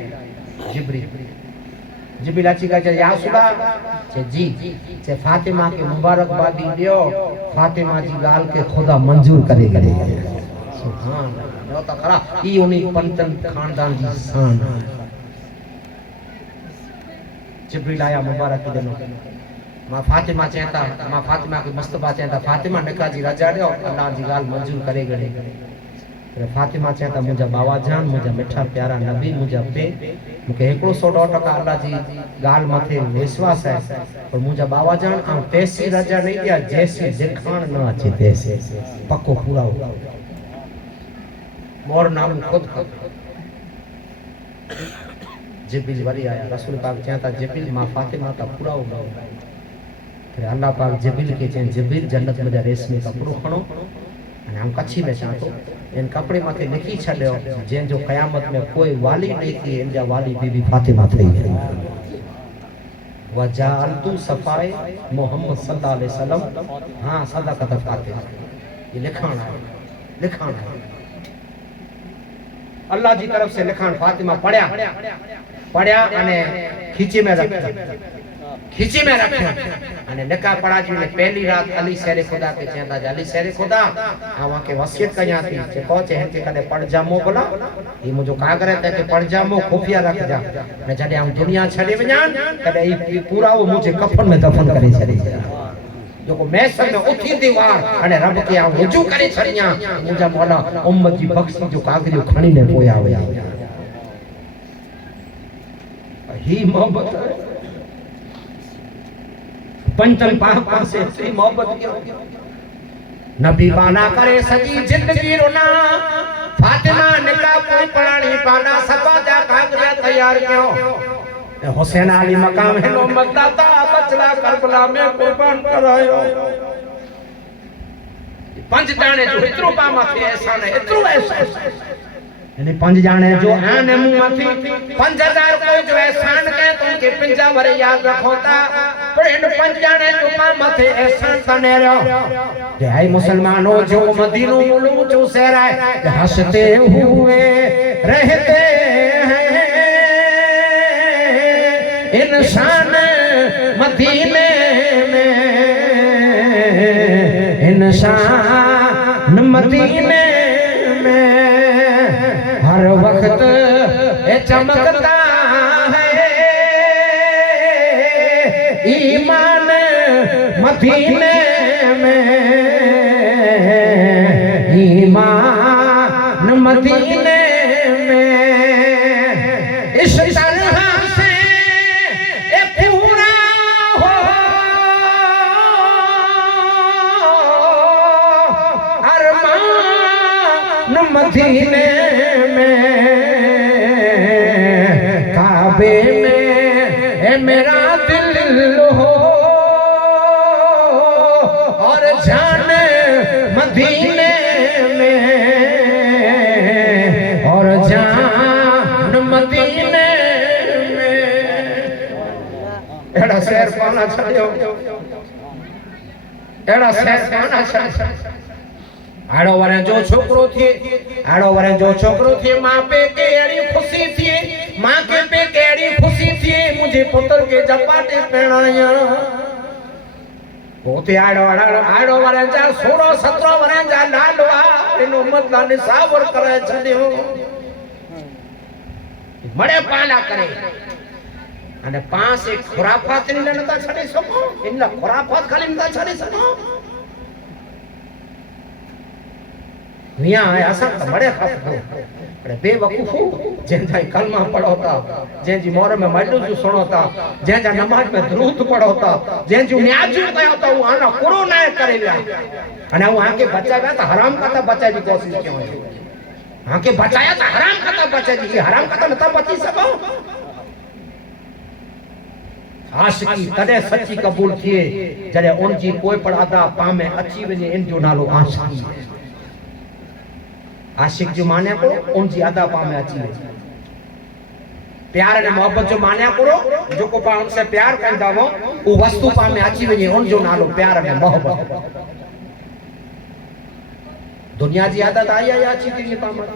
जिब्रील आची का या सुबा जे जी जे फातिमा के मुबारकबादी दियो फातिमा जी गाल के खुदा मंजूर करे सुभान अल्लाह तो खरा ई उनी पंतन खानदान जी शान जिब्रील आया मुबारक के दिनो मां फातिमा के मुस्तफा कहता फातिमा निकाह जी रजा दियो अल्लाह जी गाल मंजूर करे गड़े फातिमा चए त मुंहिंजा बाबा जान, मुंहिंजा मिठा प्यारा नबी, मुंहिंजा पे मूंखे 100% अल्लाह जी ॻाल्हि मथे विश्वास आहे, पर मुंहिंजा बाबा जान ऐं तेसी रजा नहीं दिया, जैसी दिखाण न अचे तैसी पक्को पूरा हो मोर नाम खुद कर जिब्रील वरी आया, रसूल पाक चए त जिब्रील मां फातिमा का पूरा हो गयो। फिर अल्लाह पाक जिब्रील के चए जिब्रील जन्नत में रेशमी कपड़ो खणो अने हम कच्छी में चां तो इन कपड़े माथे लिखी छड्यो जैन जो कयामत में कोई वाली नहीं थी, इन जा वाली बीबी फातिमा थई गई। वजालतु सफाए मोहम्मद सल्लल्लाहु अलैहि वसल्लम, हां सदाकत फातिमा, ये लिखाण है, लिखाण है अल्लाह जी तरफ से लिखाण। फातिमा पढ़या अने खींची में रखया अने निकाह पढ़ा जी ने पहली रात अली शेरे खुदा के चेंदा अली शेरे खुदा आवा के वसियत कया थी जे पहुंचे हते कदे पढ़ जामो बोला ई मुजो कागर है ते पढ़ जामो खुफिया रख जा ने जडे हम दुनिया छडे वजान कदे ई पूरा वो मुझे कफन में दफन करे छडी जो को मैसर में उठी दीवार अने रब के आ वजू करे छड़िया मुजा मौला उम्मत जी बख्शी जो कागरियो खणी ने पोया वया ही मोहब्बत पंचन पाक से इतनी मोहब्बत की नबी बाना करे सजी जिंदगी रोना फातिमा निकाह कोई पढ़ानी पाना सबाजा कागरिया तैयार क्यों हुसैन अली मकाम है नो मदता बचला करबला में कुर्बान करायो पंज जाने जो इतरो पा माथे एहसान है इतरो एहसान यानी पंज जाने जो आन मुंह माथी 5000 कोई जो एहसान के तुमके पिंजा भरे याद रखोता पर इन पंज जाने जो पा माथे एहसान तने रहो जे है मुसलमानों जो मदीनो मुलू जो शहर है हंसते हुए रहते हैं इंसान मदीने में, इंसान मदीने में हर वक्त चमकता है ईमान मदीने में, ईमान मदीने में इस तरह मदीने में काबे में है मेरा दिल हो और जान मदीने में और जान मदीने में एड़ा शहर पाना छड़ियो एड़ा शहर पाना छड़ियो आड़ो वरे जो छोकरो थी आड़ो वरे जो छोकरो थी मां पे केड़ी खुशी थी मां के पे केड़ी खुशी थी मुझे पुत्र के जपाटे पहनाया ओते आड़ो वरे जा 16 17 वरे जा लाडवा इन उम्मत ला निसावर करे छदियो बड़े पाला करे अने पांच एक खुराफात ने नता छडी सको इन खुराफात खाली नता छडी सको मियां असा बड़े खप बड़े बेवकूफो जंजा कलमा पढ़ोता जंजी मोर में मडू जो सुनोता जंजा नमाज में दुरूद पढ़ोता जंजू न्याजू कयोता वो आना कुरो ना करे लिया अने वो आके बचाया त हराम का बचा जी कोशिश क्यों आके बचाया त हराम का बचा जी हराम का नता बची सको आशिकी तदे सच्ची कबूल थिए जड़े उन जी कोई पढ़ाता पा में अच्छी वने इन जो नालो आशिकी आशिक जो मान्या करो उन जी अदा पा में अची प्यार ने मोहब्बत जो मान्या करो जो को पा उनसे प्यार करदा वो वो वस्तु पा में अची वने उन जो नालो प्यार में मोहब्बत दुनिया जी आदत आई अची थी पा में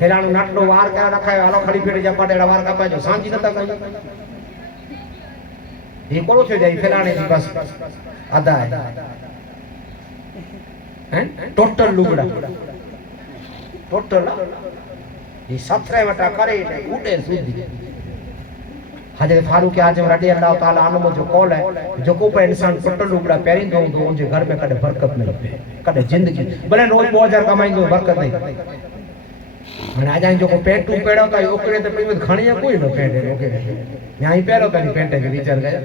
फेराणो नाटलो वार का रखायो हलो खड़ी पेड़ जपा डेड़ा वार का पाजो सांजी नता कई ये कोलो थे जाई फेराणे जी बस अदा है हैं टोटल लुगड़ा टोटल ये 17 वटा करे उड़े सुधी हजरत फारूक आजम रज़ी अल्लाह ताला अन्हु जो कौल है जो को पे इंसान टोटल लुगड़ा पहिरिंदो हूंदो उनजे घर में कॾहिं बरकत न लॻे कदे जिंदगी भले रोज 2000 कमाईंदो बरकत नहीं मने आ जाई जो को पेट टू पेड़ो का ओकरे ते पई खणिया कोई न पेट ओके न्याई पेरो कनी पेट के विचार गया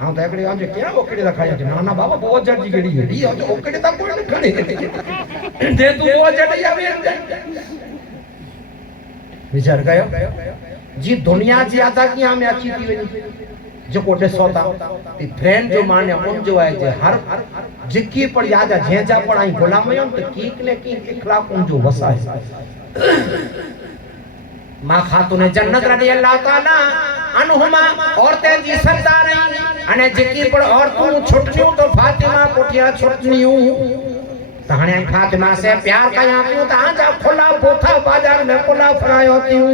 हां तो एकड़ी आजे क्या ओकड़ी दा खाया ना ना बाबा 2000 जी गेड़ी है ई तो ओकड़ी दा कोई न खणी दे तू 2000 ही आवे विचार कयो जी दुनिया जी आता की हमें अच्छी थी वनी जो को ॾिसोता ती फ्रेंड जो माने उन जो है जे हर जिकी पर याद है जे जा पढ़ाई गुलाम यो तो कीक ने की इखलाक उन जो वसा है मां खातून जन्नत रदी अल्लाह ताला अनहुमा औरतें जी सरदार रही अने जिकी पर औरतों छुटनियो तो फातिमा कोठिया छुटनियो तहने फातिमा से प्यार कया क्यों ता जा खुला पोथा बाजार में खुला फरायो क्यों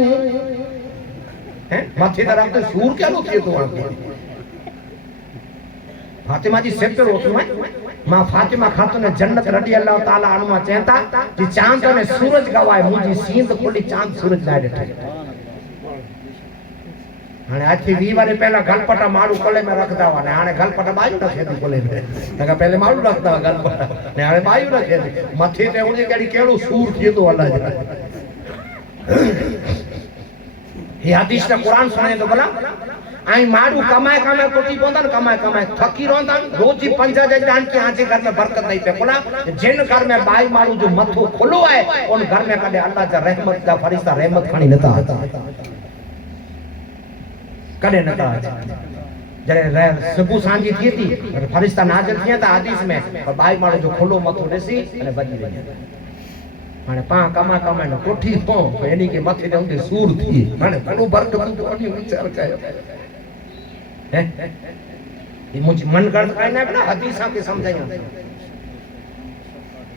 हैं माथे तरफ तो सूर क्या लो थे तो वहां फातिमा जी सिर पे रोती है मां फातिमा खातून जन्नत रदी अल्लाह ताला अनुमा चेता कि चांद ने सूरज गवाए मुजी सींद खोली चांद सूरज ना ॾिठे हाने आज थी 20 वारे पहला गलपटा मारू कोले में रखदा हुआ ने हाने गलपटा बायू रखे थी कोले में तका पहले मारू रखदा हुआ गलपटा ने हाने बायू रखे थी मथे ते उनी केड़ी केड़ो सूर थी तो अल्लाह जा ये हदीस ने कुरान सुने तो भला आई मारू कमाए कमाए कोटी पोंदा न कमाए कमाए थकी रोंदा रोज ही 50 जजान के आजे घर में बरकत नहीं पे बोला जिन घर में बाई मारू जो मथो खुलो है उन घर में कदे अल्लाह जा रहमत का फरिश्ता रहमत खणी नता कदे नता जरे सुबह सांजी थी थी फरिश्ता नाज़िल थिया था हदीस में पर बाई मारू जो खुलो मथो ॾिसी अने बची वई माने पा कमा कमा न कोठी पो एनी के मथे ते उंदे सूर थी माने घणो बरकत तो अनी विचार कयो है ये मुझ मन कर कहना है ना हदीसा के समझायो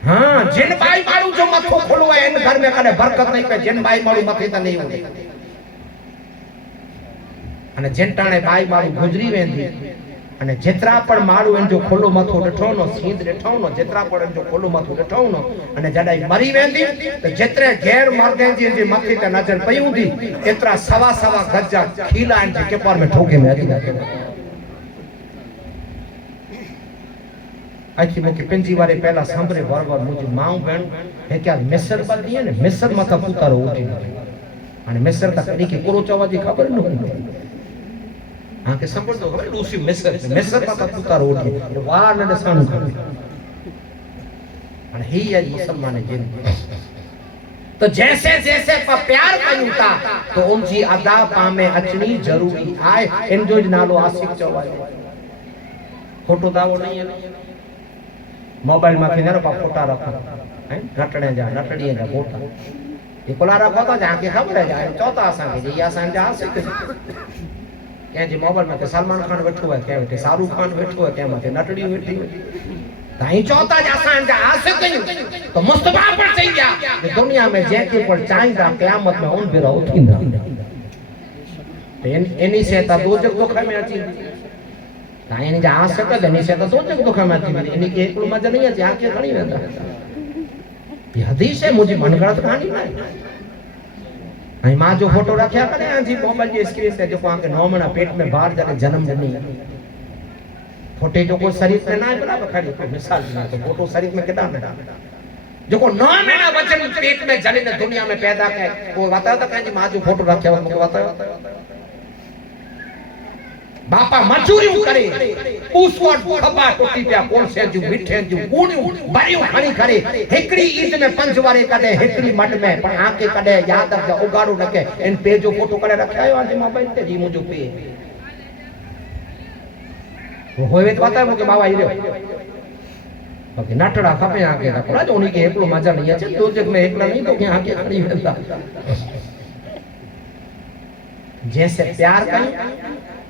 हां जिन बाई मारू जो मथो खोलो है इन घर में कने बरकत नहीं पे जिन बाई मारू मथे त नहीं होंदी अने जिन टाणे बाई मारू गुजरी वेंदी अने जेतरा पण मारू इन जो खोलो मथो ॾिठो न सींद ॾिठो न जेतरा पण इन जो खोलो मथो ॾिठो न अने जॾहिं मरी वेंदी त जेतरे गैर मर्दे जे मथे ते नजर पई हूंदी एतरा सवा सवा गज जा खीला इन जे पर में ठोके में अची अची मुके पिंजी वारे पहला सांभरे बराबर मुजी माऊ भेण हे क्या मिस्र बदी है ने मिस्र मथा पुतारो उठी अने मिस्र त कदी के कोरो चवा जी खबर न हुई हां के संभल दो खबर लूसी मिस्र मथा पुतारो उठी वार न दसाणु खबर अने ही है मुसलमान जिन तो जैसे जैसे प्यार कयूं था तो उनजी अदा पामे अचनी जरूरी आए इन जो नालो आशिक चवायो फोटो दावो नहीं है मोबाइल में के नरो फोटा रखो हैं नटणे जा नटड़ी जा फोटा ये कोला रखो तो जाके खबर है जा चौथा असा के ये असा जा आशिक के जे मोबाइल में सलमान खान बैठो है के शाहरुख खान बैठो है के मथे नटड़ी बैठी ताई चौथा जसा जा आशिक तो मुस्तफा पर चई गया दुनिया में जेके पर चाहींदा क़यामत में उन भी रहो थींदा एनी से ता दोजख दुख में अची ताई ने जा आशिक दनी से ता दोजख दुख में अची इनी के एकलो मजा नहीं अची आके खणी वेंदा ये हदीस है मुझे मनगढ़ंत कहानी ना आई मां जो फोटो रखया करे आजी मोबाइल जी स्क्रीन ते जो आके 9 महीना पेट में बाहर जाके जन्म जनी फोटे जो को शरीर में ना बराबर खड़ी कोई मिसाल ना तो फोटो शरीर में केदा ना जो को 9 महीना बचन पेट में जनी ने दुनिया में पैदा के वो बता तो कहीं मां जो फोटो रखया वो बता बापा मजूरियों करे उसको खबा टोटी पे कौन से जो मिठे जो गुणियों बरियों खणी करे हेकड़ी ईद में पंज वारे कदे हेकड़ी मट में पर आके कदे याद रख उगाड़ो न के इन पे जो फोटो करे रखायो आज मोबाइल ते जी मुजो पे वो होवे तो बता मुके बाबा ई रे बाकी नटड़ा खपे आके पूरा जो उनी के एकलो मजा नहीं है दो जग में एकला नहीं तो के आके खड़ी वेंदा जैसे प्यार का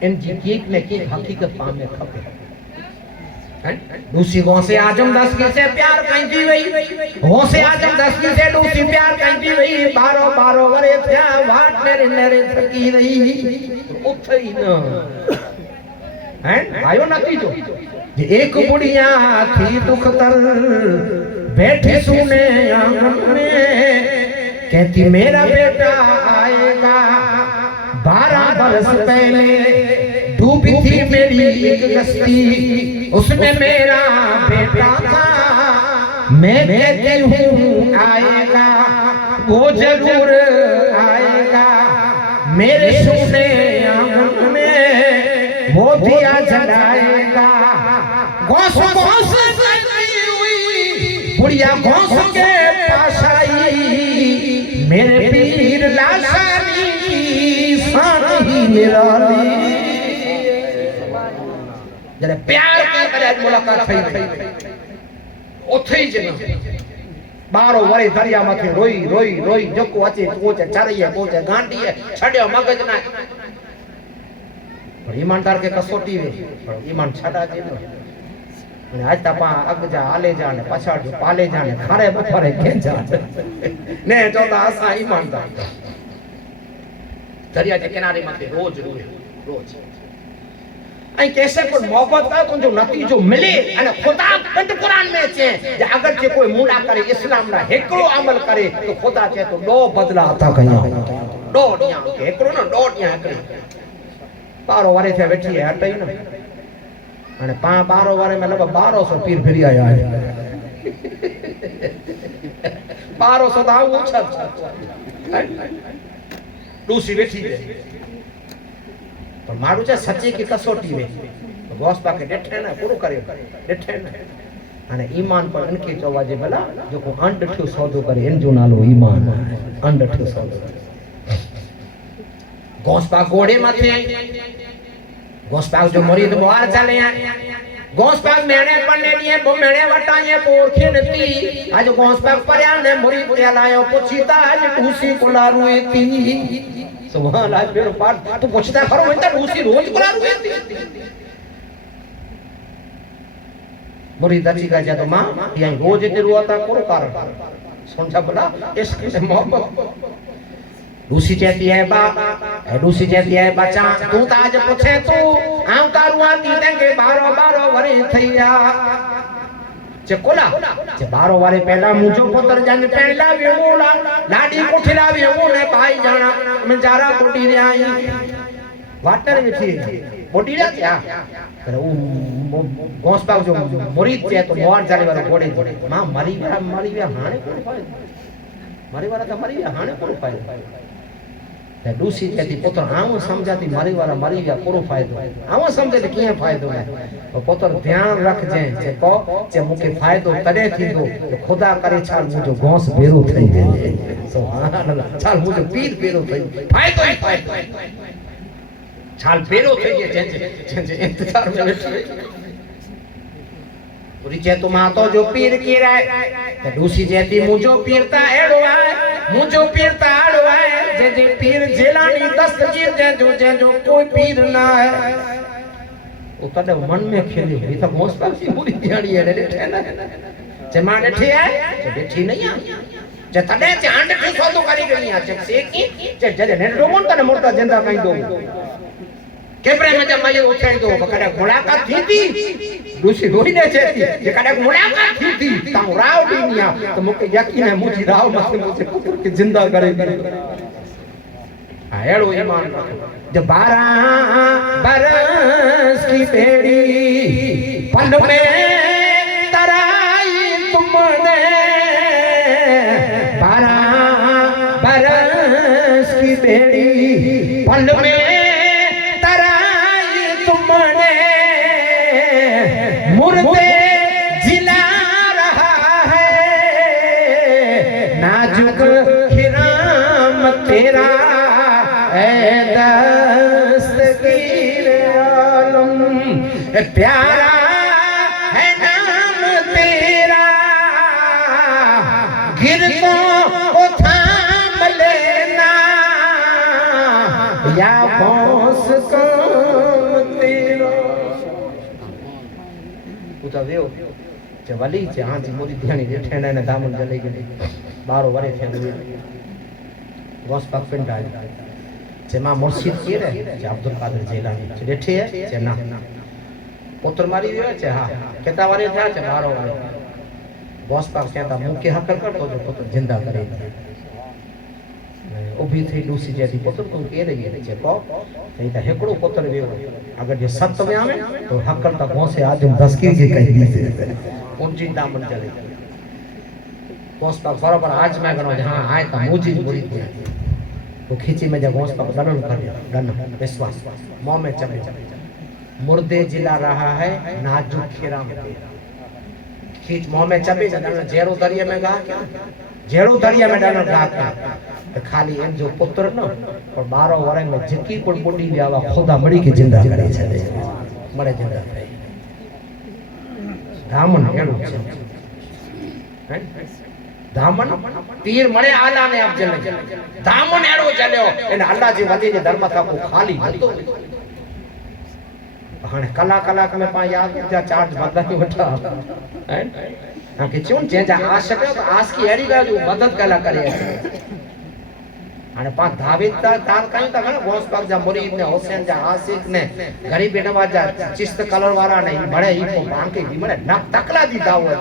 इन जीक ने की हकीकत पामे खपे हैं दूसरी गौसे आजम दस्तगी से प्यार कंदी वई गौसे आजम दस्तगी से दूसरी प्यार कंदी वई 12 वरे थया वाट मेरे नरे थकी रही उठई न हैं आयो नतीजो जे एक बुढ़िया थी दुख तर बैठी सुने आंगन में कहती मेरा बेटा आएगा 12 बरस पहले डूबी थी मेरी एक कश्ती उसमें मेरा बेटा था मैं कहती हूँ आएगा वो जरूर आएगा, मेरे सोने आंगन में वो दिया जलाएगा। घोंस घोंस करती हुई बुढ़िया घोंस के पास आई, मेरे पीर लाशानी सानी निराली। जरे प्यार के आज मुलाकात थई ओथे ही जने बारो वरे दरिया माथे रोई रोई रोई जको अचे पहुंचे चरैया पहुंचे गांडी है छड्यो मगज ना। पर ईमानदार के कसोटी वे पर ईमान छड़ा जेनो ने आज तपा अगजा आले जा ने पछाड़ जो पाले जा ने खारे बफरे के जा ने जोता आसा ईमानदार दरिया के किनारे माथे रोज रोए रोज आई कैसे कोई मोहब्बत का तुम जो नतीजो मिले अने खुदा पंड कुरान में चे जे अगर जे कोई मूला करे इस्लाम ना हेकड़ो अमल करे तो खुदा चे तो दो बदला अता कया दो दिया के हेकड़ो ना दो दिया करे बारो वारे थे बैठी है हटई ना अने पा बारो वारे में लगभग 1200 पीर फिरी आया है 1200 दाऊ उछल दूसरी बैठी है पर मारू जे सच्ची की कसोटी वे गोस्पा के डेठे ना पूरो करे डेठे ना अने ईमान पर इनके चवाजे भला जो को अंड ठो सौदो करे इन जो नालो ईमान अंड ठो सौदो गोस्पा घोड़े माथे गोस्पा जो मुरीद बाहर चले गोस्पा मेणे पन्ने दिए बो मेणे वटाए पोरखे नती आज गोस्पा परया ने मुरीद के लायो पुछीता आज दूसरी कोलारुए थी सुभान अल्लाह बेरो पार तो पूछता करो मैं तो दूसरी रोज कोलारुए थी मुरीद अच्छी का जा तो मां यही रोज इते रोता करो कारण समझा बोला इसके मोहब्बत दूसरी कहती है बा दूसरी कहती है बच्चा तू तो आज पूछे तू आम कारुआ ती देंगे बारो बारो वरे थैया जे कोला जे बारो वारे पहला मुझो पुत्र जन पहला वेमोला लाडी कोठला वेमोने भाई जाना मैं जारा कोटी रे आई वाटर में थी कोटी रे क्या करे वो गोस्पा जो मुरीद थे तो मोहन जाने वाला कोड़े मां मरी वे हाने कोन पाए मरी वाला तो मरी वे हाने कोन पाए ते दूसरी कहती पुत्र आऊं समझाती मरी वाला मरी गया कोरो फायदो आऊं समझे किए फायदो है तो पुत्र ध्यान रख जे को जे मुके फायदो तडे थींदो तो खुदा करे छाल मुजो घोंस बेरो थई जे सुभान अल्लाह छाल मुजो पीर बेरो थई फायदो ही फायदो छाल बेरो थई जे इंतजार में बैठी पूरी जे तुम तो जो पीर की राय ते दूसरी जेती मुजो पीरता एड़ो है मुजो पीरता आड़ो है जे पीर जेलानी दस्तगीर जे जो कोई पीर ना है ओ तने मन में खेली हुई था मोस्पा की पूरी दिहाड़ी है बैठे ना जे मां बैठी है जे बैठी नहीं है जे तने जे आंड की सौदो करी गई है जे से की जे ने रोमन तने मुर्दा जिंदा कई दो केपरे में जब मैं उठाई दो कड़े मुलाकात थी थी दूसरी रोई ने छेती जे कड़े मुलाकात थी थी ता राव दीनिया तो मुके यकीन है मुझी राव मत मुझे पुत्र के जिंदा करे एड़ो ईमान जब 12 बरस की बेड़ी पल में तराई तुमने 12 बरस की बेड़ी पल में मुर्दे जिला रहा है नाजुक खिराम तेरा ऐ दस्तगीर आलम प्यारा है नाम तेरा गिरदों को थाम लेना या बॉस काम तेरा उता वेओ जे वली जे हां जी मोरी ध्यानी ठेणे ने दामन जले गई 12 वरे थे बस पक पिंड आए जे मां मुर्शिद के रे जे अब्दुल कादिर जेलानी जे बैठे है जे ना पुत्र मारी वे जे हां केता वरे था जे 12 वरे बस पक कहता मुंह के हक कर तो जो पुत्र जिंदा करे उभी थी दूसरी जेती पुत्र तुम के रही है जे को सही त हेकड़ो पुत्र वेओ अगर जे सत में आवे तो हकल त गोसे आदम दसकी के कही दी से उन जिंदा मन चले गोस पर बराबर आज मैं गनो हां आए तो मुजी मुरी थी वो खींची में जब गोस पर डन कर डन विश्वास मुंह में चले मुर्दे जिला रहा है नाजुक खीरा में खींच मुंह में चबे डन जेरो दरिया में गा क्या जेरो दरिया में डन गा क्या तो खाली एम जो पुत्र न और 12 वरन में जिकी कुड़बुड़ी व्यावा खुदा मड़ी के जिंदा करे छे मरे जिंदा धामन एड़ो छे हैं धामन तीर मरे आला ने आप चले धामन एड़ो चलो इन अल्लाह जी वदी जे धर्म था को खाली नतो हाने कला कलाक में पा याद जा चार्ज बदल वठा हैं हां के चून जे जा आशिक तो आस की एड़ी का जो मदद कला करे हाने पा दाविद तार काई ता ना गोस पाक जा मुरीद ने हुसैन जा आशिक ने गरीब बेटवा जा चिस्त कलर वाला नहीं बड़े ही को बांके भी मरे नक तकला दी दाव है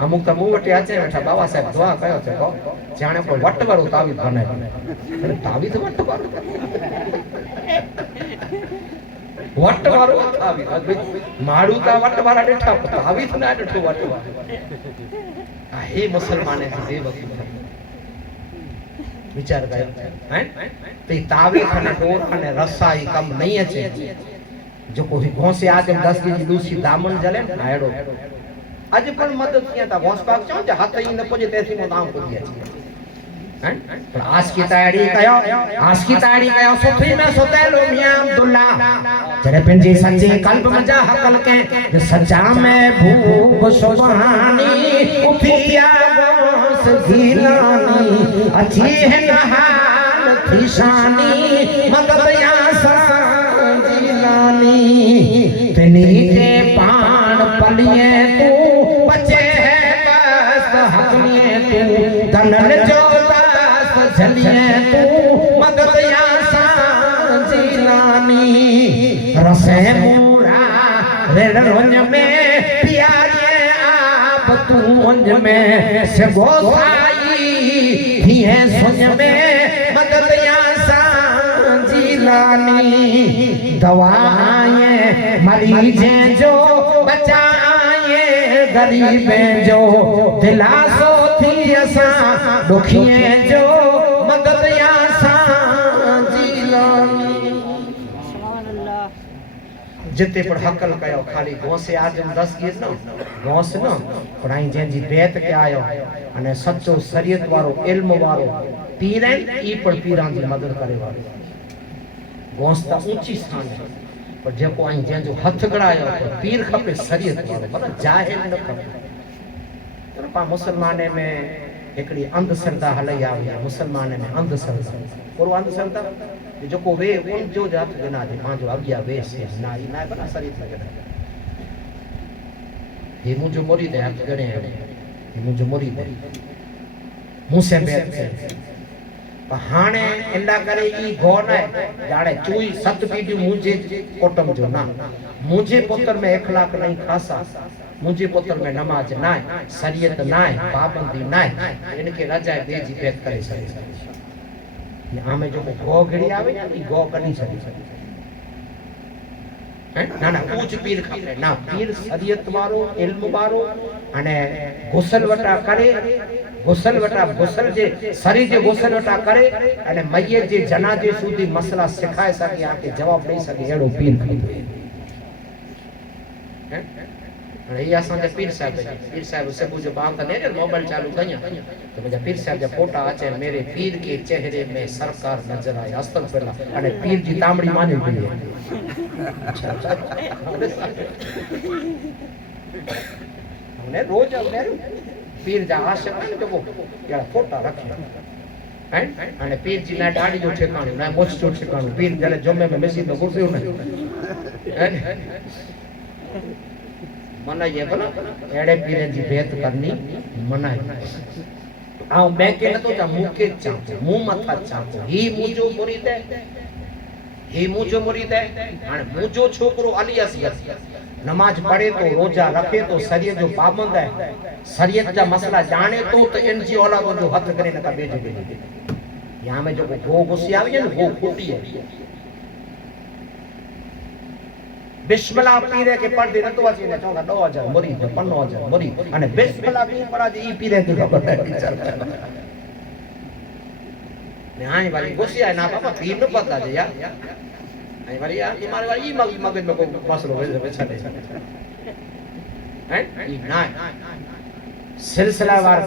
अमुक तो मुंह वटे आचे बैठा बाबा साहब दुआ कयो छे को जाने को वट वालो तावीज बने अरे तावीज वट वालो वट वालो तावीज माड़ू ता वट वाला डेठा तावीज ना डेठो वट वाला हे मुसलमाने से वक्त विचार कयो हैं ते तावीज खने डोर खने रसाई कम नहीं अचे जो कोई घोंसे आदम 10 की दूसरी दामन जले नायड़ो आज पण मदद किया था घोंस पाक चो जे हाथ ही न पुजे तेसी मो नाम पुजिया छी हैं पर आज की ताड़ी कयो सुथरी में सुतेलो मियां अब्दुल्ला जरे पंजे सच्चे कल्ब मजा हकल के सच्चा में भूख सुबहानी उठिया गोस गीलानी अच्छी है नहाल थीशानी मदद या जीलानी तनी के पान पलिए तू बचे है बस हकमिए तू धनल जो दास झलिए तू मदद या जीलानी रसे मूरा रेड़ रोंज में प्यारे आप तू उंज में से गोसाई ही है सुंज में मदद या जीलानी दवाएं मरीजें जो बचाए गरीबें जो दिलासो थी असा दुखिए जो मदद या जीलानी जिते पर हकल कयो खाली गोसे आजम 10 गिर न गोस न पढ़ाई जेंजी बेत के आयो अने सच्चो शरीयत वारो इल्म वारो पीर ई पर पीरां जी मदद करे वारो गोस ता ऊंची स्थान है पर जेको आई जेंजो हथ गड़ायो तो पीर खपे शरीयत वारो मतलब जाहिल न खपे तो पा मुसलमाने में एकड़ी अंधश्रद्धा हलई आवी मुसलमाने में अंधश्रद्धा पूर्व अंधश्रद्धा जो को वे उन जो जात बिना दे पांचो अगिया वे से ना ई ना बना शरीर लगे ये मुझे मोरी दे हाथ गड़े है ये मुझे मोरी दे मुसे बेत से हाने इंदा करे ई गोन है जाने चुई सत पीडी मुझे कोटम जो ना मुझे पुत्र में इखलाक नहीं खासा मुझे पुत्र में नमाज ना है शरीयत ना है पाबंदी ना है इनके राजा दे जी बेत करे सके आमे जो गो घड़ी आवे ना ई गो कनी सके हैं ना ना ऊंच पीर खपे ना पीर शरीयत वारो इल्म वारो अने गुसल वटा करे गुसल वटा गुसल जे शरीर जे गुसल वटा करे अने मय्यत जे जनाजे सुधी मसला सिखाए सके आके जवाब दे सके एड़ो पीर खपे हैं अने ई असा जे पीर साहब से बुझो बात ने मोबाइल चालू कया तो मुझे पीर साहब जे फोटा आचे मेरे पीर के चेहरे में सरकार नजर आए अस्तगफिरुल्लाह अने पीर जी तांबड़ी मानी पड़ी हमने रोज हमने पीर जा आशिक है जो क्या फोटा रखे हैं अने पीर जी ना दाढ़ी जो ठिकाणो ना मोछ जो ठिकाणो पीर जले जुम्मे में मस्जिद में घुसे नहीं मना ये बोला एड़े पीरे जी बेत करनी मना है आ मैं के न तो जा मुंह के चा मुंह मथा चा ही मुजो मुरीद है ही मुजो मुरीद है हां मुजो छोकरो अली असगर नमाज पढ़े तो रोजा रखे तो शरीयत जो पाबंद है शरीयत जा मसला जाने तो इन जी औलाद जो हथ करे न का बेजे यहां में जो वो गुस्से आवे न वो खोटी है बिस्मिल्लाह पीरे के पढ़ दे न तो अची ने चोगा 2000 मुरीद 5000 मुरीद अने बिस्मिल्लाह पी पढ़ा जी ई पीरे के खबर है टीचर ने आई वाली गुस्सा है ना बाबा पीर न पता जे यार आई वाली यार तुम्हारे वाली मगज में को मसलो बेचा दे हैं ई ना सिलसिलावार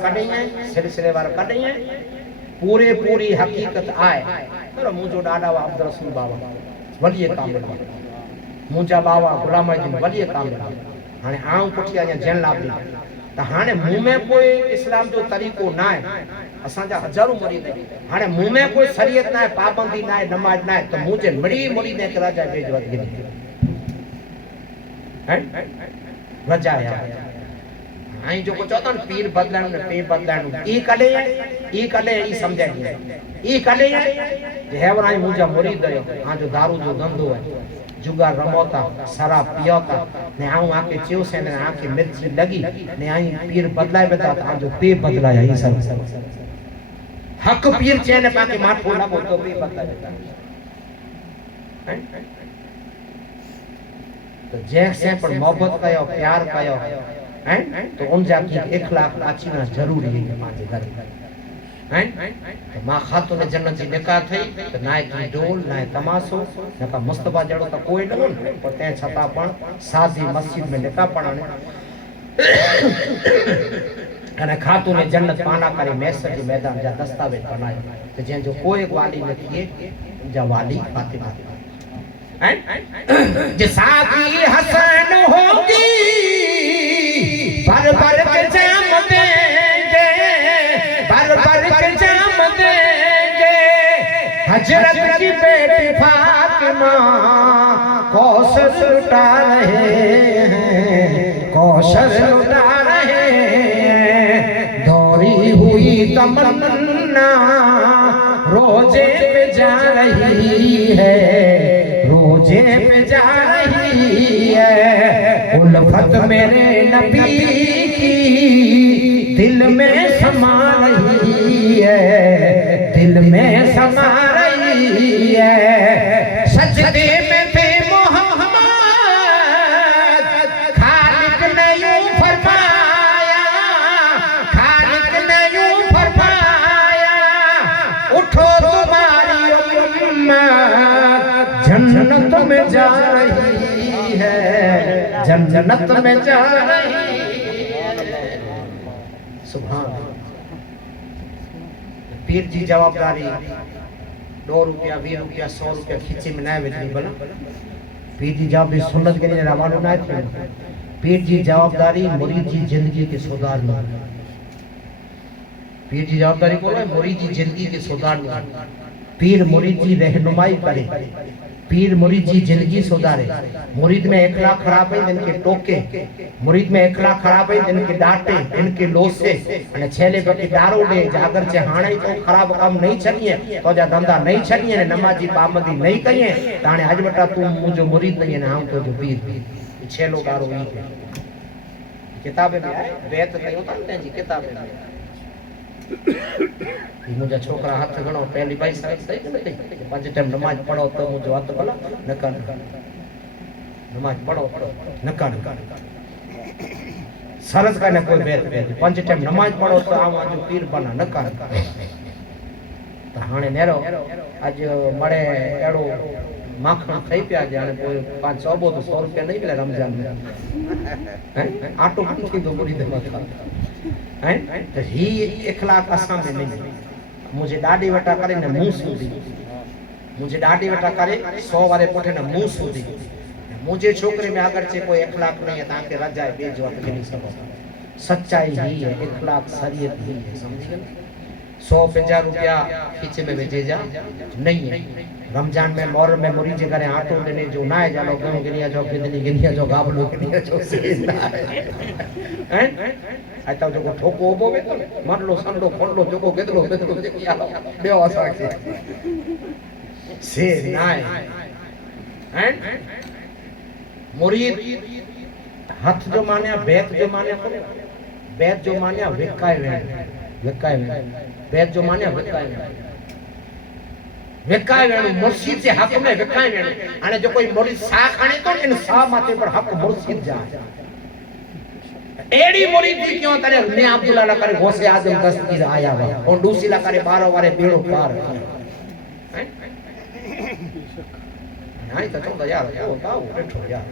कढी है पूरे पूरी हकीकत आए पर मुझो डाडा अब्दुल रसूल बाबा वलिए कामिल मुझा बाबा गुलाम दिन वलिए कामिल हाने आऊं पुठिया या जन लाभी त हाने मुंह में कोई इस्लाम जो तरीको ना है असा जा हजारों मुरीद हाने मुंह में कोई शरीयत ना है पाबंदी ना है नमाज ना है तो मुझे मड़ी मुरीद ने करा जाए बेजवत गिनी हैं वजह है आई जो को चौथन पीर बदलाणु ने पे बदलाणु ई कले ई समझे ई कले जे हेवर आई मुजा मुरीद दयो आ जो दारू जो धंधो है जुगा रमोता शराब पियोता ने आऊं आके चियो से ने आके मिर्ची लगी ने आई पीर बदलाए बता आ जो पे बदलाया ई सब हक पीर चेने पाके माठो लगो तो पे बदलाए हैं तो जैसे पर मोहब्बत कयो प्यार कयो हैं तो उन जाकी इखलाक अचना जरूरी है माजे घर हैं तो मां खातून जन्नत जी निकाह थई तो नाय की ढोल नाय तमाशो नका मुस्तफा जड़ो तो कोई न पर ते छता पण सादी मस्जिद में निकाह पढ़ाने अने खातून जन्नत पाना करे मैसर जी मैदान जा दस्तावेज बनाए तो जे जो कोई वाली न थिए जा वाली फातिमा हैं जे सादी हसन होगी भर भर के जाम देंगे भर के जाम देंगे हजरत की बेटी फातिमा कौशल लुटा रहे हैं कौशल लुटा रहे हैं दौड़ी हुई तमन्ना रोजे पे जा रही है रोजे पे जा रही है उल्फत मेरे नबी की दिल में समा रही है दिल में समा रही है सजदे में थे मोहम्मद खालिक ने यूं फरमाया खालिक ने यूं फरमाया उठो तुम्हारी उम्मत जन्नत में जा रही है जन्नत में जा रही है सुभान पीर जी जवाबदारी 2 रुपया 20 रुपया 100 रुपया खींचे में ना वेचनी भला पीर जी जवाब सुन्नत के लिए रवानो ना थे पीर जी जवाबदारी मुरीद जी जिंदगी के सुधारना पीर जी जवाबदारी को है मुरीद जी जिंदगी के सुधारना पीर मुरीद जी रहनुमाई करे पीर मुरीद जी जिंदगी सुधारे मुरीद में इखलाक खराब है इनके टोके मुरीद में इखलाक खराब है इनके डांटे इनके लोसे અને છેલે પછી દારૂ દે જાગર છે હાણે તો ખરાબ કામ નહીં છડીએ તો જા ધંધા નહીં છડીએ ને નમાજી પાબંદી નહીં કહીએ તાણે આજ બટા તું મુજો મુરીદ નહીં ને આમ તો જો પીર છેલો દારૂ ઈ किताबे में आए वेत नहीं होता ने जी किताबे में मुझे छोकरा हाथ गणो पहली बाई साल सही नहीं 5 टाइम नमाज पढ़ो तो मुझे हाथ भला नका नमाज पढ़ो नका सरस का ने कोई वेत 5 टाइम नमाज पढ़ो तो आवा जो पीर बना नका तो हाने नेरो आज मळे एड़ो माखण થઈ પ્યા જાણે કોઈ 500 તો 100 રૂપિયા નહીં મળે રમજાન में हैं आटो की दो बड़ी दमत हैं तो ही इखलाक असा में नहीं मुझे डाडी वटा करे ने मुंह सूदी मुझे डाडी वटा करे 100 वारे पोठे ने मुंह सूदी मुझे छोकरे में अगर से कोई इखलाक नहीं है ताके रजाए बेजवत नहीं सको सच्चाई ही है इखलाक शरीयत ही है समझ गए 150 रुपया खींचे में भेजे जा नहीं है रमजान में मोर में मुरी जे करे आटो देने जो ना है जालो गम गिनिया जो कितनी गिनिया जो गाबलो गिनिया जो सीना हैं आता जो ठोको बोवे तो मरलो संडो खोंडलो जो को गेदलो गेदलो जे किया बेओ आसा से ना हैं मुरीद हाथ जो माने बैत जो माने बैत जो माने विकाय वे बैत जो माने विकाय विकाय वेणु मुर्शिद जे हक में विकाय वेणु हाणे जो कोई मुर्शिद सा खाने तो इन सा माथे पर हक मुर्शिद जा एड़ी मुरीदी क्यों करे ने अब्दुल्ला ला करे गौसे आजम दस्तगीर आया वा और दूसरी ला करे 12 वारे बेड़ो पार नहीं तो चंदा यार ओ बाऊ बैठो यार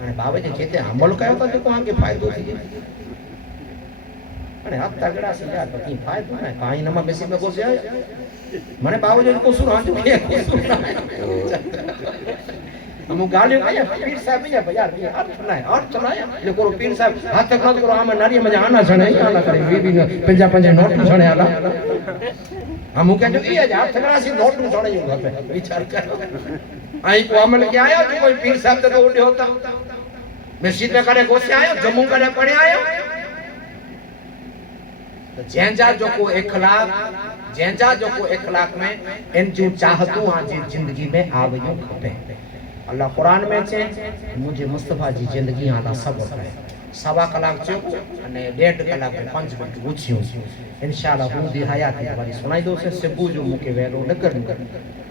हाणे बाबा जी जेते अमल कयो त जेको आगे फायदो थी हाणे हक तगड़ा से यार तो की फायदो ना काई नमा बेसी में गौसे आया मने बाबू जी को सुनो आज के हम गालियो कया पीर साहब या यार ये अर्थ ना लेको पीर साहब हाथ तक करो हम नारी में आना छणे आना करे बीबी ने पंजा पंजा नोट छणे आला हम के जो ये हाथ तकड़ा सी नोट छणे जो पे विचार कर आई को अमल के आया जो कोई पीर साहब तो उठे होता मस्जिद में करे गोसे आयो जम्मू करे पड़े आयो तो जंजा जो को इखलाक में इन जो चाहतू आज जिंदगी में आवयो खपे अल्लाह कुरान में छे मुझे मुस्तफा जी जिंदगी आला सब्र है सवा कलाक चो अने 1.5 कलाक में 5 मिनट पूछियो इंशाल्लाह हूं दी हयात वाली सुनाई दो से सुबह जो मुके वेलो न कर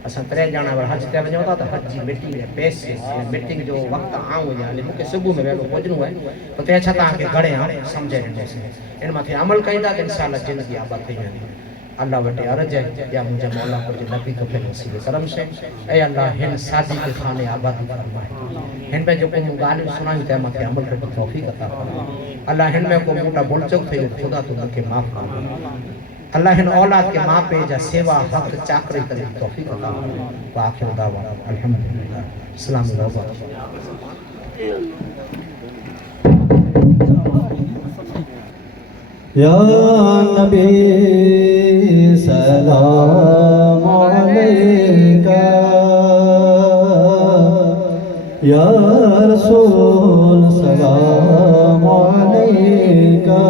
असा 3 जना वर हज ते वणो था हज जी मीटिंग में पैसे मीटिंग जो वक्त आऊं या मुके सुबह में वेलो पहुंचनो है तो ते छता के घणे आ समझे ने से इन माथे अमल कइंदा त इंशाल्लाह जिंदगी आबाद थई वेंदी अल्लाह वटे अर्ज है या मुझे मौला पर जो नबी को नसीब करम से ए अल्लाह हिन सादी के खाने आबाद फरमाए हिन में जो को गाल सुनाई ते माथे अमल करे तौफीक अता फरमाए अल्लाह हिन में को मोटा बोलचोक थे खुदा तो के माफ कर अल्लाह हिन औलाद के मां पे जा सेवा हक चाकरी करे तौफीक अता फरमाए आखिर दावा अल्हम्दुलिल्लाह अस्सलाम वालेकुम या नबी सलाम अलैका या रसूल सलाम अलैका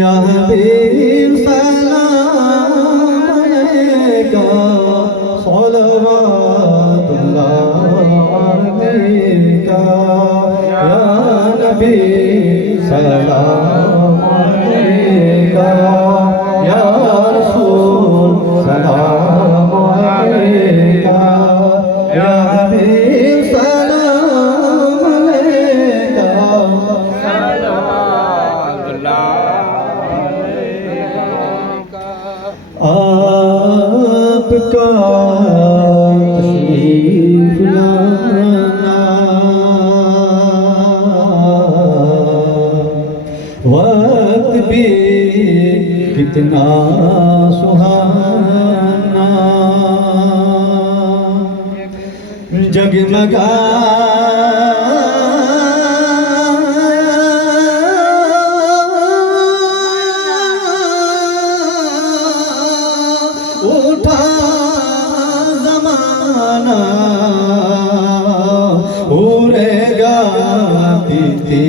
या हबीब सलाम अलैका सलवातुल्लाह अलैका या नबी सलाम अलैका या रसूल सलाम अलैका या हबीब सलाम अलैका आपका तशरीफ लाना वक्त भी कितना सुहाना जगमगा उठा जमाना उड़ेगा तीती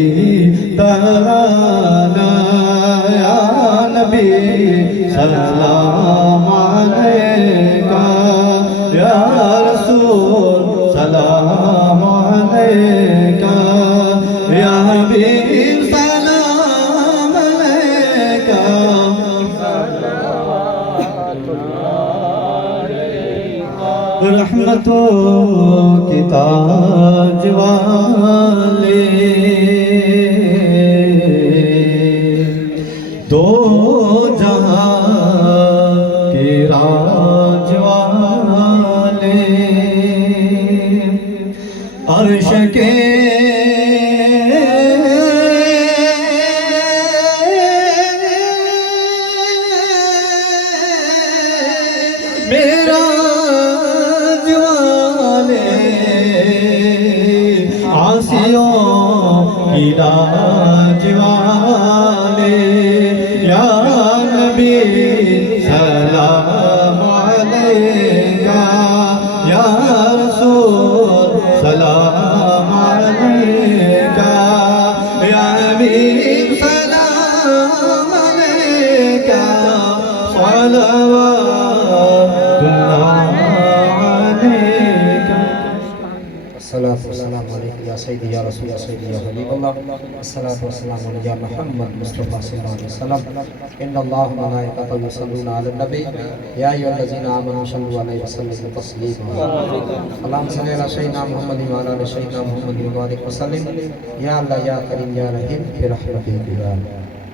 तराना या नबी सलाम अलैका या रसूल सलाम अलैका या हबीब सलाम अलैका रहमतों की ताज वाले दो जहां के राज वाले अर्श के मेरा आसियों की लाज वाले या नबी सलाम अलैका या रसूल सलाम अलैका या हबीब सलाम अलैका सलवातुल्लाह अलैका अस्सलातु वस्सलामु अलैका या सय्यदी या रसूल या सय्यदी या हबीबल्लाह अस्सलातु वस्सलामु अलैका या मुहम्मद मुस्तफा सल्लल्लाहु अलैहि वसल्लम इन्नल्लाह व मलाइकतहु युसल्लूना अलन नबी या अय्युहल्लज़ीना आमनू सल्लु अलैहि व सल्लिमू तस्लीमा अल्लाहुम्मा सल्लि अला सय्यिदिना मुहम्मदिन व अला आलि सय्यिदिना मुहम्मदिन व बारिक व सल्लिम या अल्लाह या करीम या रहीम बिरहमतिका या